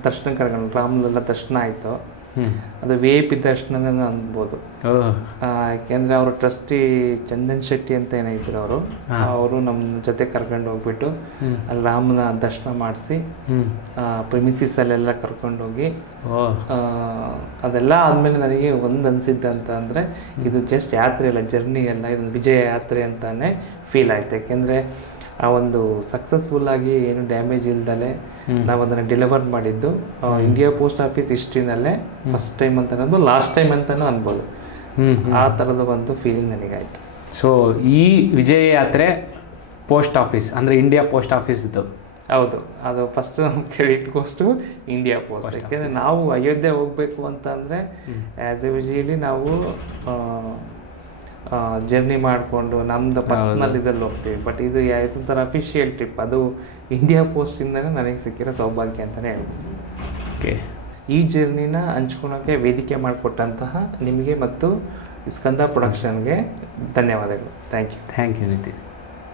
ದರ್ಶನ ಕರ್ಕೊಂಡು ರಾಮಲೆಲ್ಲ ದರ್ಶನ ಆಯಿತು, ಅದು VIP ದರ್ಶನನೇ ಅನ್ಬೋದು. ಯಾಕೆಂದರೆ ಅವರು ಟ್ರಸ್ಟಿ ಚಂದನ್ ಶೆಟ್ಟಿ ಅಂತ ಏನಿದ್ರು ಅವರು ನಮ್ಮ ಜೊತೆ ಕರ್ಕೊಂಡು ಹೋಗ್ಬಿಟ್ಟು ಅಲ್ಲಿ ರಾಮನ ದರ್ಶನ ಮಾಡಿಸಿ ಪ್ರಿಮಿಸಿಸಲ್ಲೆಲ್ಲ ಕರ್ಕೊಂಡೋಗಿ ಅದೆಲ್ಲ ಆದಮೇಲೆ ನನಗೆ ಒಂದು ಅನಿಸಿದ್ದಂತ ಅಂದರೆ ಇದು ಜಸ್ಟ್ ಯಾತ್ರೆ ಅಲ್ಲ, ಜರ್ನಿ ಅಲ್ಲ, ಇದೊಂದು ವಿಜಯ ಯಾತ್ರೆ ಅಂತಲೇ ಫೀಲ್ ಆಯಿತು. ಯಾಕೆಂದರೆ ಆ ಒಂದು ಸಕ್ಸಸ್ಫುಲ್ಲಾಗಿ ಏನು ಡ್ಯಾಮೇಜ್ ಇಲ್ದಲೆ ನಾವು ಅದನ್ನು ಡೆಲಿವರ್ ಮಾಡಿದ್ದು ಇಂಡಿಯಾ ಪೋಸ್ಟ್ ಆಫೀಸ್ ಹಿಸ್ಟ್ರಿನಲ್ಲೇ ಫಸ್ಟ್ ಟೈಮ್ ಅಂತ ಅನ್ನೋದು, ಲಾಸ್ಟ್ ಟೈಮ್ ಅಂತಲೂ ಅನ್ಬೋದು. ಆ ಥರದ ಒಂದು ಫೀಲಿಂಗ್ ನನಗಾಯಿತು. ಸೊ ಈ ವಿಜಯ ಯಾತ್ರೆ ಪೋಸ್ಟ್ ಆಫೀಸ್ ಅಂದರೆ ಇಂಡಿಯಾ ಪೋಸ್ಟ್ ಆಫೀಸ್ದು? ಹೌದು, ಅದು first credit goes to India post. ಯಾಕೆಂದರೆ ನಾವು ಅಯೋಧ್ಯೆ ಹೋಗಬೇಕು ಅಂತ ಅಂದರೆ ಆ್ಯಸ್ ಎ ಯೂಶುವಲಿ ನಾವು ಜರ್ನಿ ಮಾಡಿಕೊಂಡು ನಮ್ಮದು ಪರ್ಸ್ನಲ್ ಇದಲ್ಲಿ ಹೋಗ್ತೀವಿ. ಬಟ್ ಇದು ಒಂಥರ ಅಫಿಷಿಯಲ್ ಟ್ರಿಪ್, ಅದು ಇಂಡಿಯಾ ಪೋಸ್ಟಿಂದಲೇ ನನಗೆ ಸಿಕ್ಕಿರೋ ಸೌಭಾಗ್ಯ ಅಂತಲೇ ಹೇಳ್ಬೋದು. ಓಕೆ, ಈ ಜರ್ನಿನ ಹಂಚ್ಕೊಳೋಕ್ಕೆ ವೇದಿಕೆ ಮಾಡಿಕೊಟ್ಟಂತಹ ನಿಮಗೆ ಮತ್ತು ಸ್ಕಂದ ಪ್ರೊಡಕ್ಷನ್ಗೆ ಧನ್ಯವಾದಗಳು. Thank you Nitin.